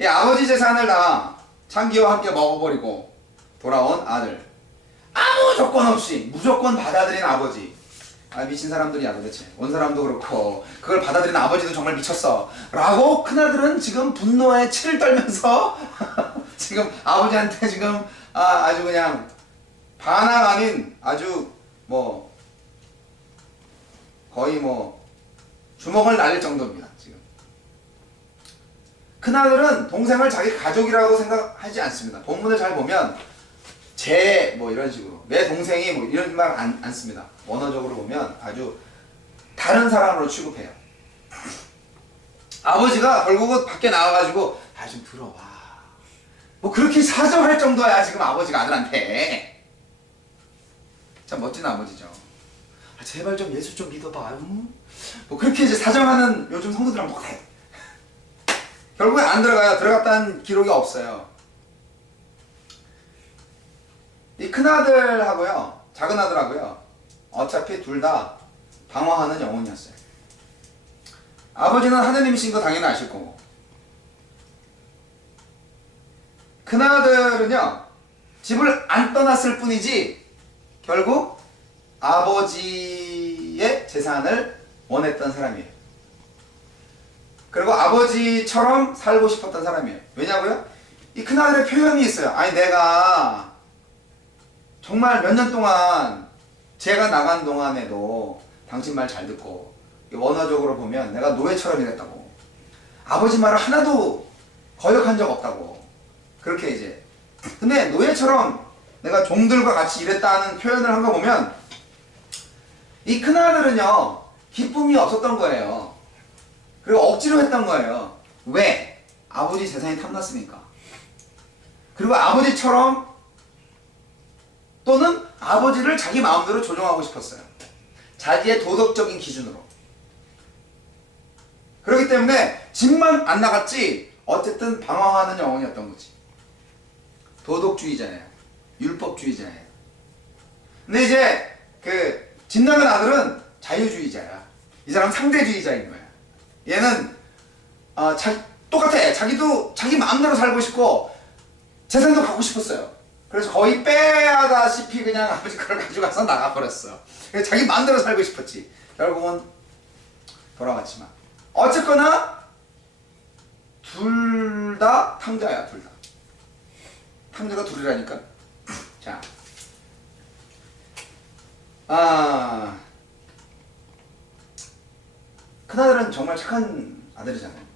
이 아버지 재산을 다 창기와 함께 먹어버리고 돌아온 아들. 아무 조건 없이 무조건 받아들인 아버지. 미친 사람들이야 도대체. 온 사람도 그렇고 그걸 받아들인 아버지도 정말 미쳤어 라고 큰아들은 지금 분노에 치를 떨면서 지금 아버지한테 지금 아주 그냥 반항 아닌 아주 뭐 거의 뭐 주먹을 날릴 정도입니다. 지금 큰아들은 동생을 자기 가족이라고 생각하지 않습니다. 본문을 잘 보면 제 뭐 이런 식으로 내 동생이 뭐 이런 말 안 씁니다. 원어적으로 보면 아주 다른 사람으로 취급해요. 아버지가 결국은 밖에 나와가지고 좀 들어봐. 뭐 그렇게 사정할 정도야 지금 아버지가 아들한테. 참 멋진 아버지죠. 제발 좀 예수 좀 믿어봐. 뭐 그렇게 이제 사정하는 요즘 성도들은 못해. 결국에 안 들어가요. 들어갔다는 기록이 없어요. 이 큰아들하고요 작은아들하고요 어차피 둘 다 방황하는 영혼이었어요. 아버지는 하느님이신 거 당연히 아실 거고, 큰아들은요 집을 안 떠났을 뿐이지 결국 아버지의 재산을 원했던 사람이에요. 그리고 아버지처럼 살고 싶었던 사람이에요. 왜냐고요? 이 큰아들의 표현이 있어요. 아니 내가 정말 몇 년 동안 제가 나간 동안에도 당신 말 잘 듣고, 원어적으로 보면 내가 노예처럼 일했다고, 아버지 말을 하나도 거역한 적 없다고, 그렇게 이제. 근데 노예처럼 내가 종들과 같이 일했다는 표현을 한 거 보면 이 큰아들은요 기쁨이 없었던 거예요. 그리고 억지로 했던 거예요. 왜? 아버지 재산이 탐났으니까. 그리고 아버지처럼 또는 아버지를 자기 마음대로 조종하고 싶었어요. 자기의 도덕적인 기준으로. 그렇기 때문에 집만 안 나갔지 어쨌든 방황하는 영혼이었던 거지. 도덕주의자예요. 율법주의자예요. 근데 이제 집 나간 아들은 자유주의자야. 이 사람 상대주의자인 거야. 얘는 똑같아. 자기도 자기 마음대로 살고 싶고 재산도 갖고 싶었어요. 그래서 거의 빼앗다시피 그냥 아버지 걸 가져가서 나가버렸어. 그래서 자기 마음대로 살고 싶었지. 결국은 돌아왔지만 어쨌거나 둘 다 탕자야. 둘 다 탕자가 둘이라니까. 자, 큰아들은 정말 착한 아들이잖아요.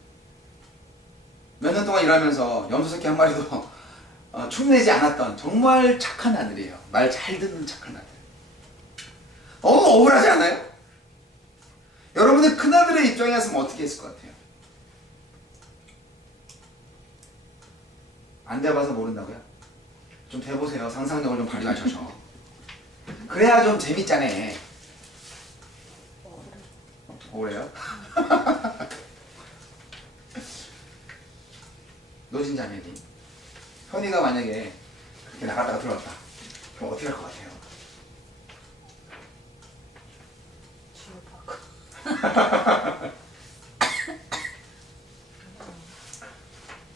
몇 년 동안 일하면서 염소새끼 한 마리도 축내지 않았던 정말 착한 아들이에요. 말 잘 듣는 착한 아들. 너무 억울하지 않아요? 여러분들 큰아들의 입장이었으면 어떻게 했을 것 같아요? 안 돼봐서 모른다고요? 좀 돼보세요. 상상력을 좀 발휘하셔서. 그래야 좀 재밌잖아. 억울해요? 노진자매님, 현이가 만약에 그렇게 나갔다가 들어왔다, 그럼 어떻게 할 것 같아요?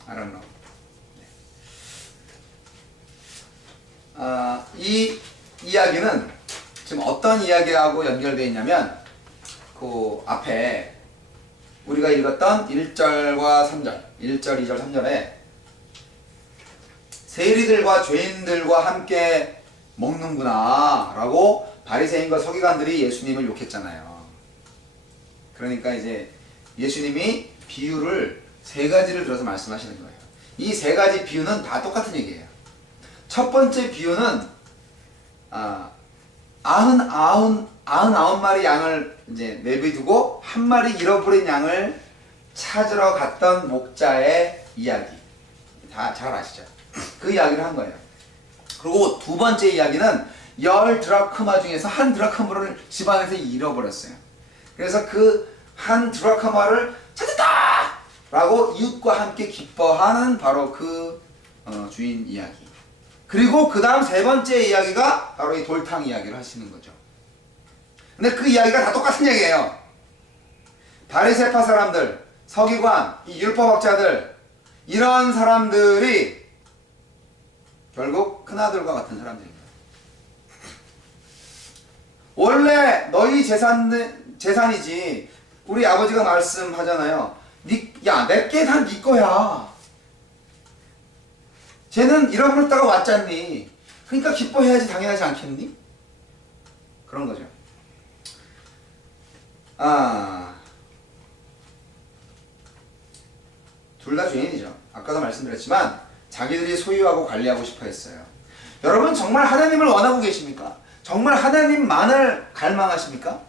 I don't know. 이 이야기는 지금 어떤 이야기하고 연결되어 있냐면 그 앞에 우리가 읽었던 1절과 3절, 1절, 2절, 3절에 세리들과 죄인들과 함께 먹는구나 라고 바리새인과 서기관들이 예수님을 욕했잖아요. 그러니까 이제 예수님이 비유를 세 가지를 들어서 말씀하시는 거예요. 이 세 가지 비유는 다 똑같은 얘기예요. 첫 번째 비유는 99마리 양을 이제 내비두고 한 마리 잃어버린 양을 찾으러 갔던 목자의 이야기. 다 잘 아시죠? 그 이야기를 한 거예요. 그리고 두 번째 이야기는 10드라크마 중에서 한 드라크마를 집안에서 잃어버렸어요. 그래서 그 한 드라크마를 찾았다! 라고 이웃과 함께 기뻐하는 바로 그 주인 이야기. 그리고 그 다음 세 번째 이야기가 바로 이 돌탕 이야기를 하시는 거죠. 근데 그 이야기가 다 똑같은 얘기예요. 바리새파 사람들, 서기관, 이 율법학자들, 이런 사람들이 결국 큰아들과 같은 사람들입니다. 원래 너희 재산이지. 우리 아버지가 말씀하잖아요. 야, 내게 다 네 거야. 쟤는 잃어버렸다가 왔잖니. 그러니까 기뻐해야지 당연하지 않겠니? 그런 거죠. 둘 다 죄인이죠. 아까도 말씀드렸지만 자기들이 소유하고 관리하고 싶어 했어요. 여러분 정말 하나님을 원하고 계십니까? 정말 하나님만을 갈망하십니까?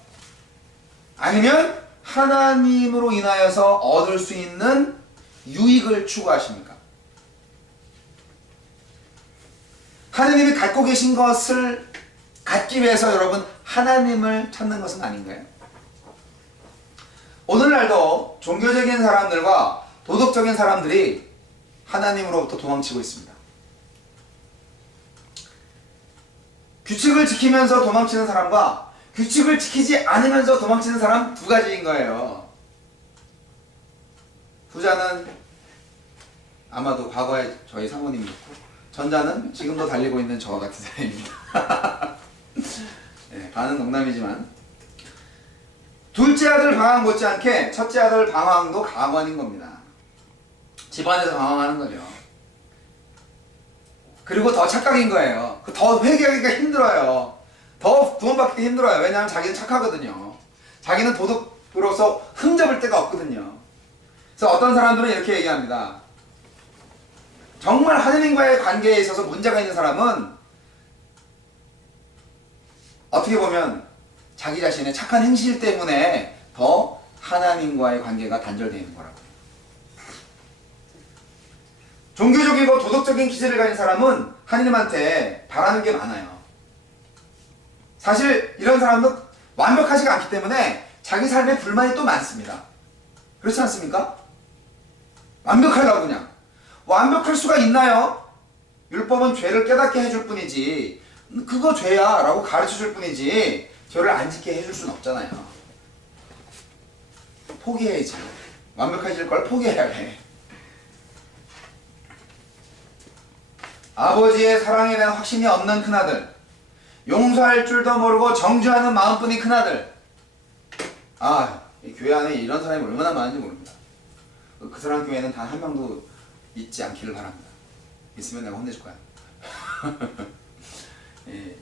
아니면 하나님으로 인하여서 얻을 수 있는 유익을 추구하십니까? 하나님이 갖고 계신 것을 갖기 위해서 여러분 하나님을 찾는 것은 아닌가요? 오늘날도 종교적인 사람들과 도덕적인 사람들이 하나님으로부터 도망치고 있습니다. 규칙을 지키면서 도망치는 사람과 규칙을 지키지 않으면서 도망치는 사람 두 가지인 거예요. 후자는 아마도 과거에 저희 사모님이었고 전자는 지금도 달리고 있는 저와 같은 사람입니다. 네, 반은 농담이지만 둘째 아들 방황 못지않게 첫째 아들 방황도 가관인 겁니다. 집안에서 방황하는 거죠. 그리고 더 착각인 거예요. 더 회개하기가 힘들어요. 더 구원받기 힘들어요. 왜냐하면 자기는 착하거든요. 자기는 도덕으로서 흠잡을 데가 없거든요. 그래서 어떤 사람들은 이렇게 얘기합니다. 정말 하나님과의 관계에 있어서 문제가 있는 사람은 어떻게 보면 자기 자신의 착한 행실 때문에 더 하나님과의 관계가 단절되어 있는 거라고. 종교적이고 도덕적인 기질을 가진 사람은 하나님한테 바라는 게 많아요. 사실 이런 사람은 완벽하지가 않기 때문에 자기 삶에 불만이 또 많습니다. 그렇지 않습니까? 완벽하려고 그냥. 완벽할 수가 있나요? 율법은 죄를 깨닫게 해줄 뿐이지 그거 죄야 라고 가르쳐줄 뿐이지 죄를 안 짓게 해줄 수는 없잖아요. 포기해야지. 완벽해질 걸 포기해야 해. 아버지의 사랑에 대한 확신이 없는 큰아들, 용서할 줄도 모르고 정죄하는 마음뿐인 큰아들. 이 교회 안에 이런 사람이 얼마나 많은지 모릅니다. 그 사람 교회는 단 한 명도 있지 않기를 바랍니다. 있으면 내가 혼내줄 거야. 예.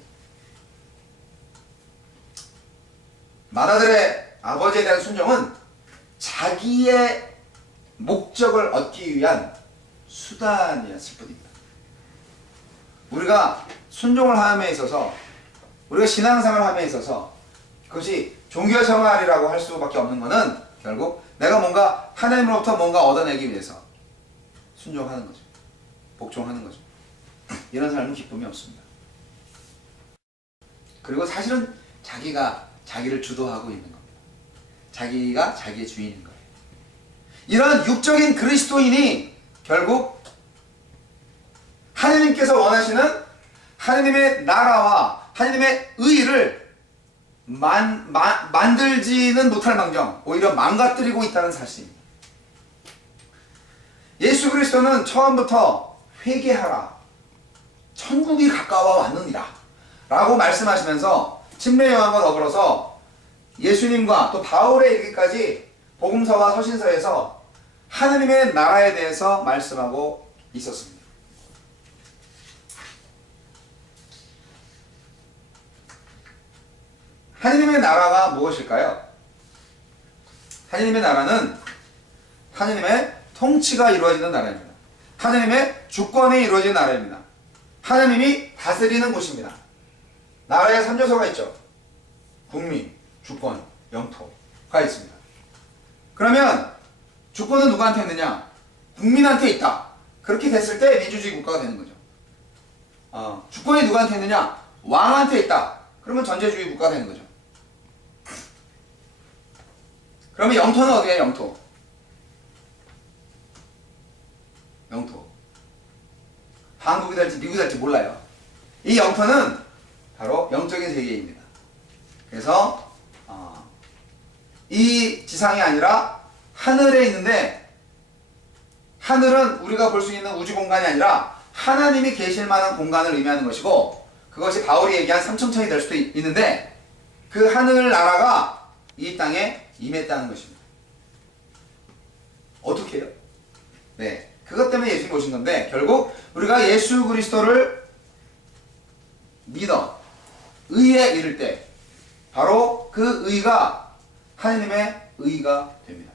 맏아들의 아버지에 대한 순종은 자기의 목적을 얻기 위한 수단이었을 뿐입니다. 우리가 순종을 함에 있어서 우리가 신앙생활을 함에 있어서 그것이 종교생활이라고 할 수밖에 없는 것은 결국 내가 뭔가 하나님으로부터 뭔가 얻어내기 위해서 순종하는 거죠. 복종하는 거죠. 이런 삶은 기쁨이 없습니다. 그리고 사실은 자기가 자기를 주도하고 있는 겁니다. 자기가 자기의 주인인 거예요. 이런 육적인 그리스도인이 결국 하나님께서 원하시는 하나님의 나라와 하나님의 의를 만들지는 못할 망정 오히려 망가뜨리고 있다는 사실입니다. 예수 그리스도는 처음부터 회개하라 천국이 가까워 왔느니라 라고 말씀하시면서 침례 요한과 더불어서 예수님과 또 바울에 이르기까지 복음서와 서신서에서 하나님의 나라에 대해서 말씀하고 있었습니다. 하나님의 나라가 무엇일까요? 하나님의 나라는 하나님의 통치가 이루어지는 나라입니다. 하나님의 주권이 이루어지는 나라입니다. 하나님이 다스리는 곳입니다. 나라에 3요소가 있죠. 국민, 주권, 영토가 있습니다. 그러면 주권은 누구한테 있느냐? 국민한테 있다. 그렇게 됐을 때 민주주의 국가가 되는 거죠. 주권이 누구한테 있느냐? 왕한테 있다. 그러면 전제주의 국가가 되는 거죠. 그러면 영토는 어디에? 영토. 한국이 될지 미국이 될지 몰라요. 이 영토는 바로 영적인 세계입니다. 그래서 이 지상이 아니라 하늘에 있는데 하늘은 우리가 볼 수 있는 우주 공간이 아니라 하나님이 계실 만한 공간을 의미하는 것이고 그것이 바울이 얘기한 삼천천이 될 수도 있는데 그 하늘 나라가 이 땅에 임했다는 것입니다. 어떻게 해요? 네, 그것 때문에 예수님이 오신 건데 결국 우리가 예수 그리스도를 믿어 의에 이를 때 바로 그 의가 하나님의 의가 됩니다.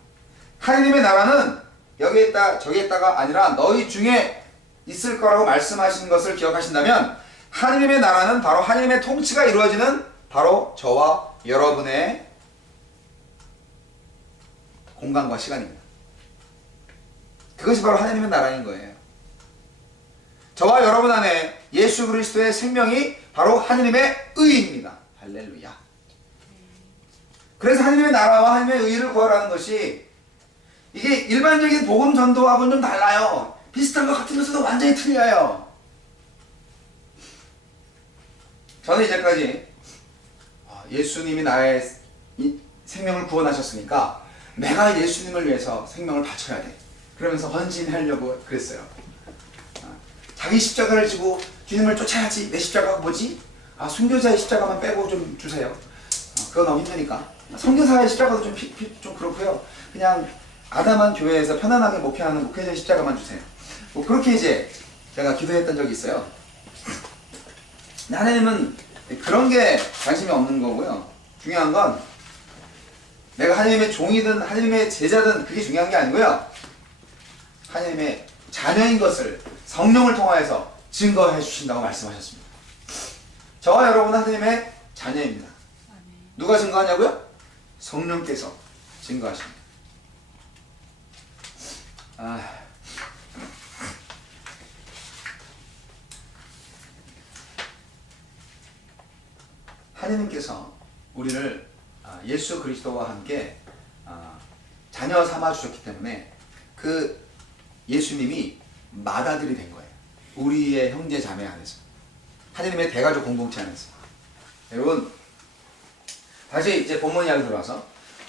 하나님의 나라는 여기에 있다 저기에 있다가 아니라 너희 중에 있을 거라고 말씀하신 것을 기억하신다면 하나님의 나라는 바로 하나님의 통치가 이루어지는 바로 저와 여러분의 공간과 시간입니다. 그것이 바로 하나님의 나라인 거예요. 저와 여러분 안에 예수 그리스도의 생명이 바로 하나님의 의입니다. 할렐루야. 그래서 하나님의 나라와 하나님의 의를 구하라는 것이 이게 일반적인 복음 전도하고는 좀 달라요. 비슷한 것 같으면서도 완전히 틀려요. 저는 이제까지 예수님이 나의 생명을 구원하셨으니까 내가 예수님을 위해서 생명을 바쳐야 돼. 그러면서 헌신하려고 그랬어요. 자기 십자가를 지고 주님을 쫓아야지. 내 십자가가 뭐지? 순교자의 십자가만 빼고 좀 주세요. 그거 너무 힘드니까. 선교사의 십자가도 좀 그렇고요. 그냥 아담한 교회에서 편안하게 목회하는 목회자의 십자가만 주세요. 뭐 그렇게 이제 제가 기도했던 적이 있어요. 하나님은 그런 게 관심이 없는 거고요. 중요한 건 내가 하나님의 종이든 하나님의 제자든 그게 중요한 게 아니고요. 하나님의 자녀인 것을 성령을 통하여서 증거해 주신다고 말씀하셨습니다. 저와 여러분은 하나님의 자녀입니다. 누가 증거하냐고요? 성령께서 증거하십니다. 하나님께서 우리를 예수 그리스도와 함께 자녀 삼아 주셨기 때문에 그 예수님이 맏아들이 된 거예요. 우리의 형제 자매 안에서, 하나님의 대가족 공동체 안에서. 여러분, 다시 이제 본문 이야기 들어와서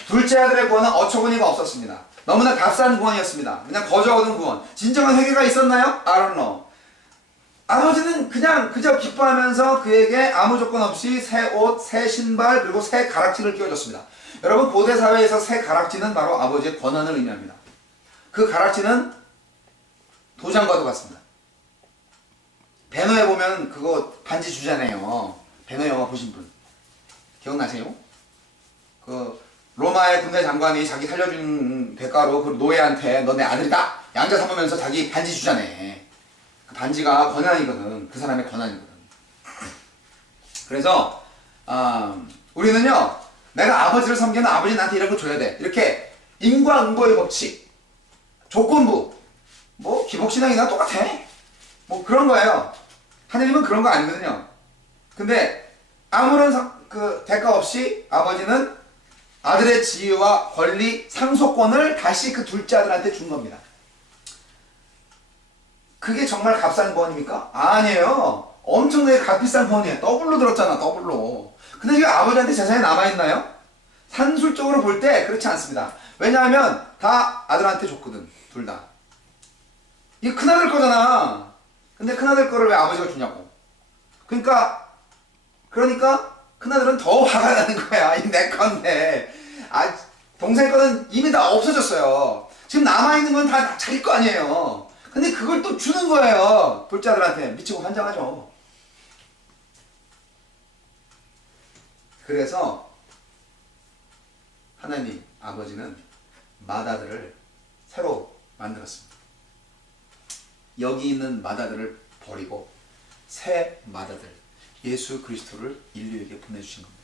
둘째 아들의 구원은 어처구니가 없었습니다. 너무나 값싼 구원이었습니다. 그냥 거저 얻은 구원. 진정한 회개가 있었나요? I don't know. 아버지는 그저 기뻐하면서 그에게 아무 조건 없이 새 옷, 새 신발, 그리고 새 가락지를 끼워줬습니다. 여러분, 고대 사회에서 새 가락지는 바로 아버지의 권한을 의미합니다. 그 가락지는 도장과도 같습니다. 배너에 보면 그거 반지 주잖아요. 배너 영화 보신 분 기억나세요? 그 로마의 군대 장관이 자기 살려준 대가로 그 노예한테 너 내 아들이다 양자 삼으면서 자기 반지 주잖아요. 그 반지가 권한이거든. 그 사람의 권한이거든. 그래서 우리는요, 내가 아버지를 섬기는 아버지 나한테 이런 걸 줘야 돼. 이렇게 인과응보의 법칙, 조건부, 뭐 기복신앙이나 똑같아. 뭐 그런 거예요. 하나님은 그런 거 아니거든요. 근데 아무런 그 대가 없이 아버지는 아들의 지위와 권리, 상속권을 다시 그 둘째 아들한테 준 겁니다. 그게 정말 값싼 구원입니까? 아니에요. 엄청나게 값비싼 구원이에요. 더블로 들었잖아, 더블로. 근데 이게 아버지한테 재산이 남아있나요? 산술적으로 볼 때 그렇지 않습니다. 왜냐하면 다 아들한테 줬거든, 둘 다. 이게 큰아들 거잖아. 근데 큰아들 거를 왜 아버지가 주냐고. 그러니까 큰아들은 더 화가 나는 거야. 이 내 건데. 동생 거는 이미 다 없어졌어요. 지금 남아있는 건 다 자기 거 아니에요. 근데 그걸 또 주는 거예요. 둘째 아들한테. 미치고 환장하죠. 그래서 하나님 아버지는 맏아들을 새로 만들었습니다. 여기 있는 맏아들을 버리고 새 맏아들 예수 그리스도를 인류에게 보내주신 겁니다.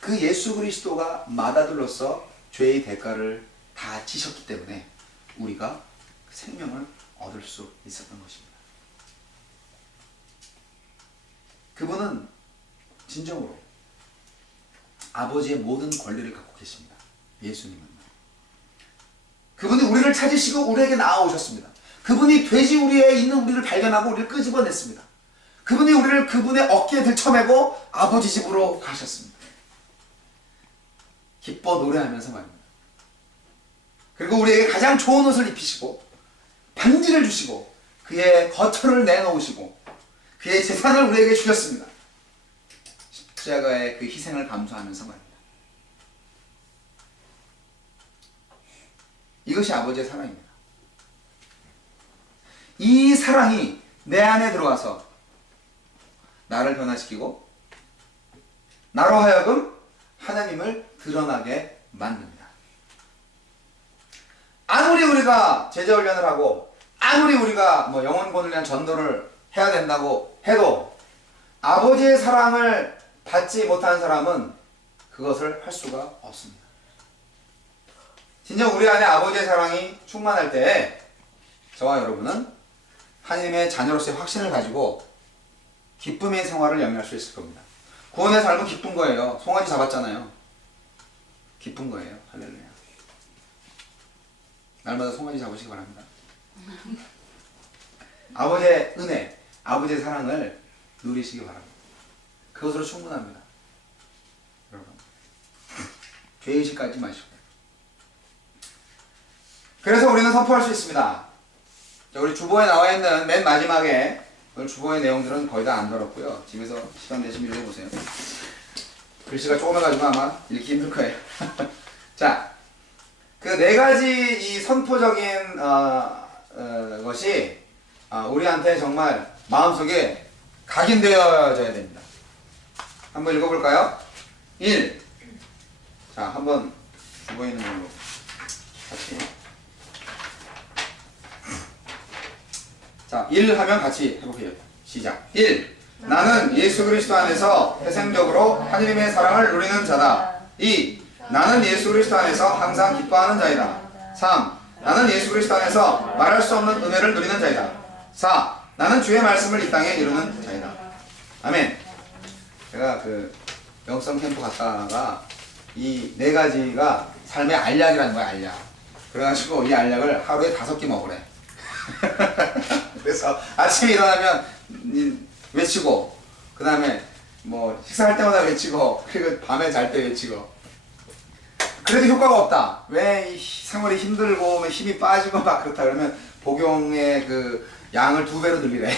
그 예수 그리스도가 맏아들로서 죄의 대가를 다 지셨기 때문에 우리가 생명을 얻을 수 있었던 것입니다. 그분은 진정으로 아버지의 모든 권리를 갖고 계십니다. 예수님은. 그분이 우리를 찾으시고 우리에게 나아오셨습니다. 그분이 돼지 우리에 있는 우리를 발견하고 우리를 끄집어냈습니다. 그분이 우리를 그분의 어깨에 들쳐매고 아버지 집으로 가셨습니다. 기뻐 노래하면서 말입니다. 그리고 우리에게 가장 좋은 옷을 입히시고 반지를 주시고 그의 거처를 내놓으시고 그의 재산을 우리에게 주셨습니다. 십자가의 그 희생을 감수하면서 말입니다. 이것이 아버지의 사랑입니다. 이 사랑이 내 안에 들어와서 나를 변화시키고 나로 하여금 하나님을 드러나게 만듭니다. 아무리 우리가 제자훈련을 하고 아무리 우리가 뭐 영혼권을 위한 전도를 해야 된다고 해도 아버지의 사랑을 받지 못한 사람은 그것을 할 수가 없습니다. 진정 우리 안에 아버지의 사랑이 충만할 때 저와 여러분은 하나님의 자녀로서의 확신을 가지고 기쁨의 생활을 영위할 수 있을 겁니다. 구원의 삶은 기쁜 거예요. 송아지 잡았잖아요. 기쁜 거예요. 할렐루야. 날마다 송아지 잡으시기 바랍니다. 아버지의 은혜, 아버지의 사랑을 누리시기 바랍니다. 그것으로 충분합니다. 여러분, 죄의식 갖지 마시고. 그래서 우리는 선포할 수 있습니다. 자, 우리 주보에 나와 있는 맨 마지막에 오늘 주보의 내용들은 거의 다 안 들었고요. 집에서 시간 내시면 읽어보세요. 글씨가 조그매가지고 아마 읽기 힘들 거예요. 자, 그 네 가지 이 선포적인 것이 우리한테 정말 마음속에 각인되어져야 됩니다. 한번 읽어볼까요? 1. 자, 한번 주보에 있는 걸로 같이. 자, 1 하면 같이 해볼게요. 시작. 1. 나는 예수 그리스도 안에서 태생적으로 하나님의 사랑을 누리는 자다. 2. 나는 예수 그리스도 안에서 항상 기뻐하는 자이다. 3. 나는 예수 그리스도 안에서 말할 수 없는 은혜를 누리는 자이다. 4. 나는 주의 말씀을 이 땅에 이루는 자이다. 아멘. 제가 그 영성 캠프 갔다가 이 네 가지가 삶의 알약이라는 거야, 알약. 그래가지고 이 알약을 하루에 5개 먹으래. 그래서 아침에 일어나면 외치고, 그 다음에 뭐 식사할 때마다 외치고, 그리고 밤에 잘 때 외치고. 그래도 효과가 없다. 왜 이 생활이 힘들고 힘이 빠지고 막 그렇다 그러면 복용의 그 양을 2배로 늘리래.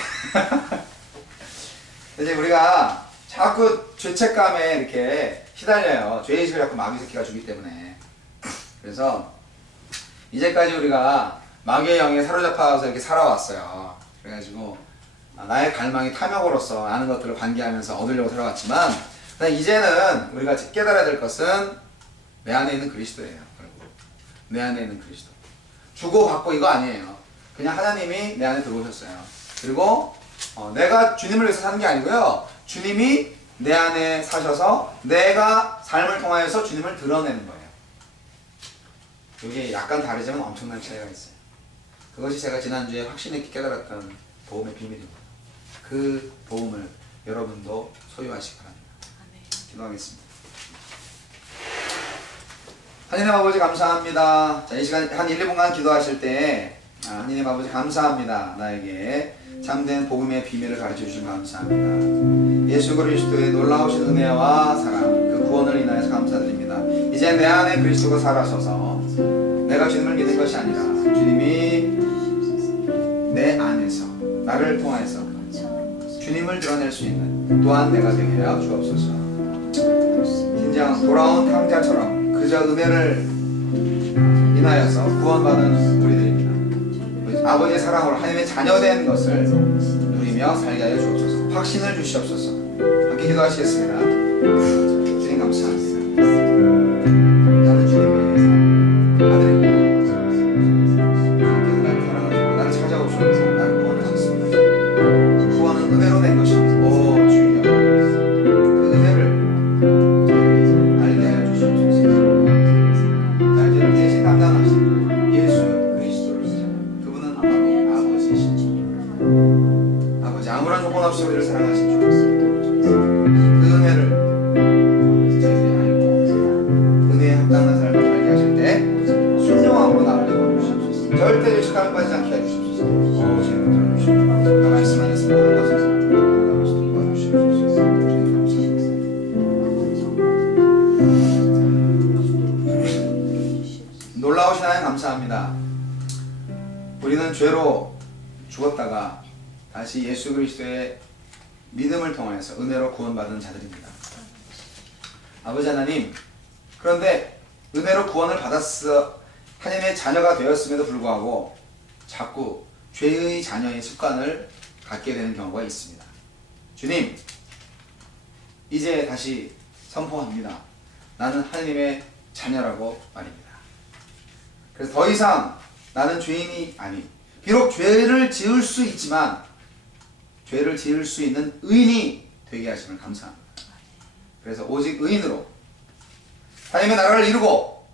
이제 우리가 자꾸 죄책감에 이렇게 시달려요. 죄의식을 자꾸 마귀 새끼가 주기 때문에. 그래서 이제까지 우리가 마귀의 영에 사로잡혀서 이렇게 살아왔어요. 그래가지고 나의 갈망이 탐욕으로서 많은 것들을 관계하면서 얻으려고 살아왔지만, 이제는 우리가 깨달아야 될 것은 내 안에 있는 그리스도예요. 내 안에 있는 그리스도. 주고 받고 이거 아니에요. 그냥 하나님이 내 안에 들어오셨어요. 그리고 내가 주님을 위해서 사는 게 아니고요. 주님이 내 안에 사셔서 내가 삶을 통하여서 주님을 드러내는 거예요. 이게 약간 다르지만 엄청난 차이가 있어요. 그것이 제가 지난주에 확신 있게 깨달았던 복음의 비밀입니다. 그 복음을 여러분도 소유하시기 바랍니다. 기도하겠습니다. 하나님 아버지 감사합니다. 자, 이 시간 한 1, 2분간 기도하실 때 하나님 아버지 감사합니다. 나에게 참된 복음의 비밀을 가르쳐 주신 감사합니다. 예수 그리스도의 놀라우신 은혜와 사랑, 그 구원을 인하여서 감사드립니다. 이제 내 안에 그리스도가 살아서서 내가 주님을 믿는 것이 아니라 주님이 내 안에서 나를 통해서 주님을 드러낼 수 있는 또한 내가 되게 하여 주옵소서. 진정 돌아온 탕자처럼 그저 은혜를 인하여서 구원받은 우리들입니다. 아버지의 사랑으로 하나님의 자녀된 것을 누리며 살게 하여 주옵소서. 확신을 주시옵소서. 함께 기도하시겠습니다. 주님 감사합니다. 나는 주님의 아들입니다. 주님께서 나를 사랑하시고 나를 찾아오셔서 나를 구원하셨습니다. 구원은 은혜로 된 것입니다. 오 주여, 그 은혜를 알게 하여 주시옵소서. 날개를 대신 담당하신 예수 그리스도를 그분은 아버지이십니다. 아버지 아무런 조건 없이 우리를 사랑하신 주, 그 은혜를 저희들이 알고 은혜에 합당한 삶을 살게 하실 때 순종함으로 나를 내버려주시옵소서. 절대 죄책감에 빠지지 않게 해주시옵소서. 오 주님 들어주시옵소서. 그 말씀 안에서 모든 것을 도와주시옵소서. 놀라우신 하나님 감사합니다. 우리는 죄로 죽었다가 다시 예수 그리스도의 믿음을 통해서 은혜로 구원받은 자들입니다. 아버지 하나님, 그런데 은혜로 구원을 받았어 하나님의 자녀가 되었음에도 불구하고 자꾸 죄의 자녀의 습관을 갖게 되는 경우가 있습니다. 주님, 이제 다시 선포합니다. 나는 하나님의 자녀라고 말입니다. 그래서 더 이상 나는 죄인이 아니, 비록 죄를 지을 수 있지만 죄를 지을 수 있는 의인이 되게 하심을 감사합니다. 그래서 오직 의인으로 하나님의 나라를 이루고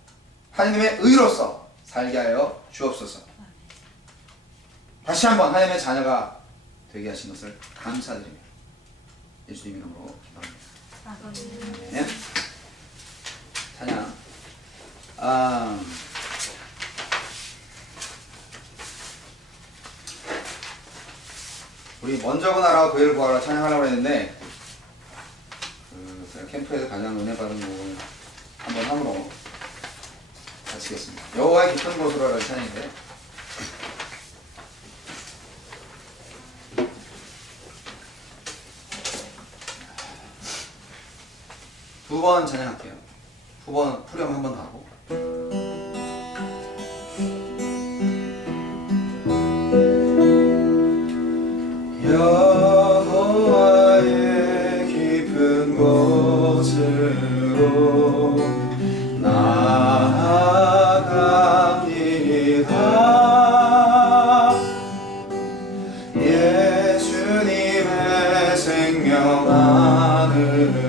하나님의 의로서 살게 하여 주옵소서. 다시 한번 하나님의 자녀가 되게 하신 것을 감사드리며 예수님 이름으로 기도합니다. 아멘. 찬양. 우리 먼저 그 나라와 그 일을 구하라 찬양하려고 했는데 제가 캠프에서 가장 은혜 받은 곡을 한번 함으로 마치겠습니다. 여호와의 깊은 곳으로 하라는 찬양인데 두 번 찬양할게요. 두 번 후렴 한 번 더 하고 여호와의 깊은 곳으로 나아갑니다. 예수님의 생명 안으로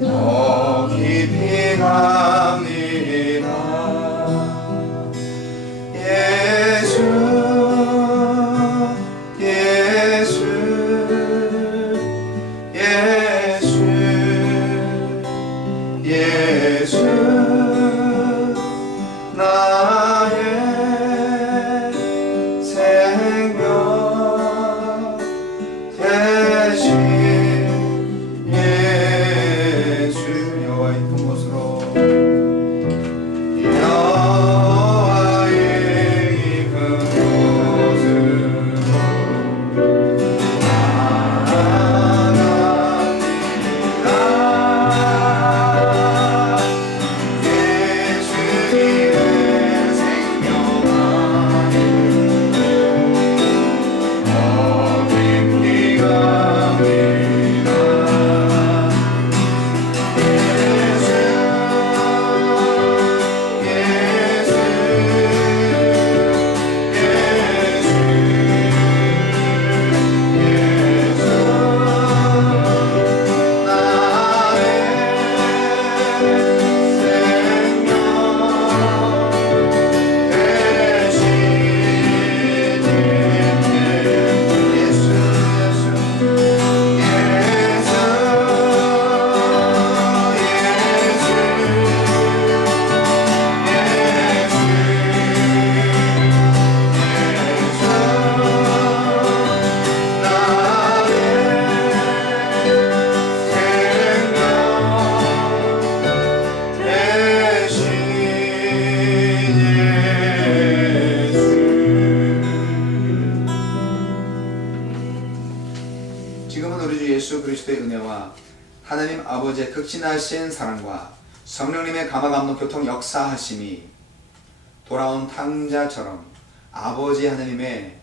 더 깊이 갑니다. 예수 나의 생명 대신 예수 여호와의 깊은 곳으로 여호와의 깊은 곳으로 지금은 우리 주 예수 그리스도의 은혜와 하나님 아버지의 극진하신 사랑과 성령님의 감화감동 교통 역사하심이 돌아온 탕자처럼 아버지 하나님의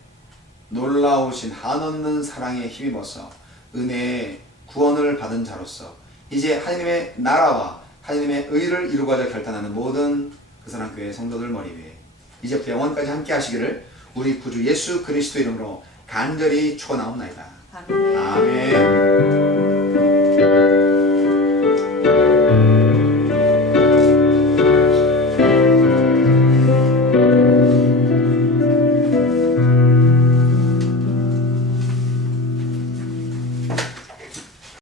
놀라우신 한없는 사랑에 힘입어서 은혜의 구원을 받은 자로서 이제 하나님의 나라와 하나님의 의를 이루고자 결단하는 모든 그 사랑 교회 성도들 머리 위에 이제부터 영원까지 함께 하시기를 우리 구주 예수 그리스도 이름으로 간절히 축원하옵나이다. 아멘.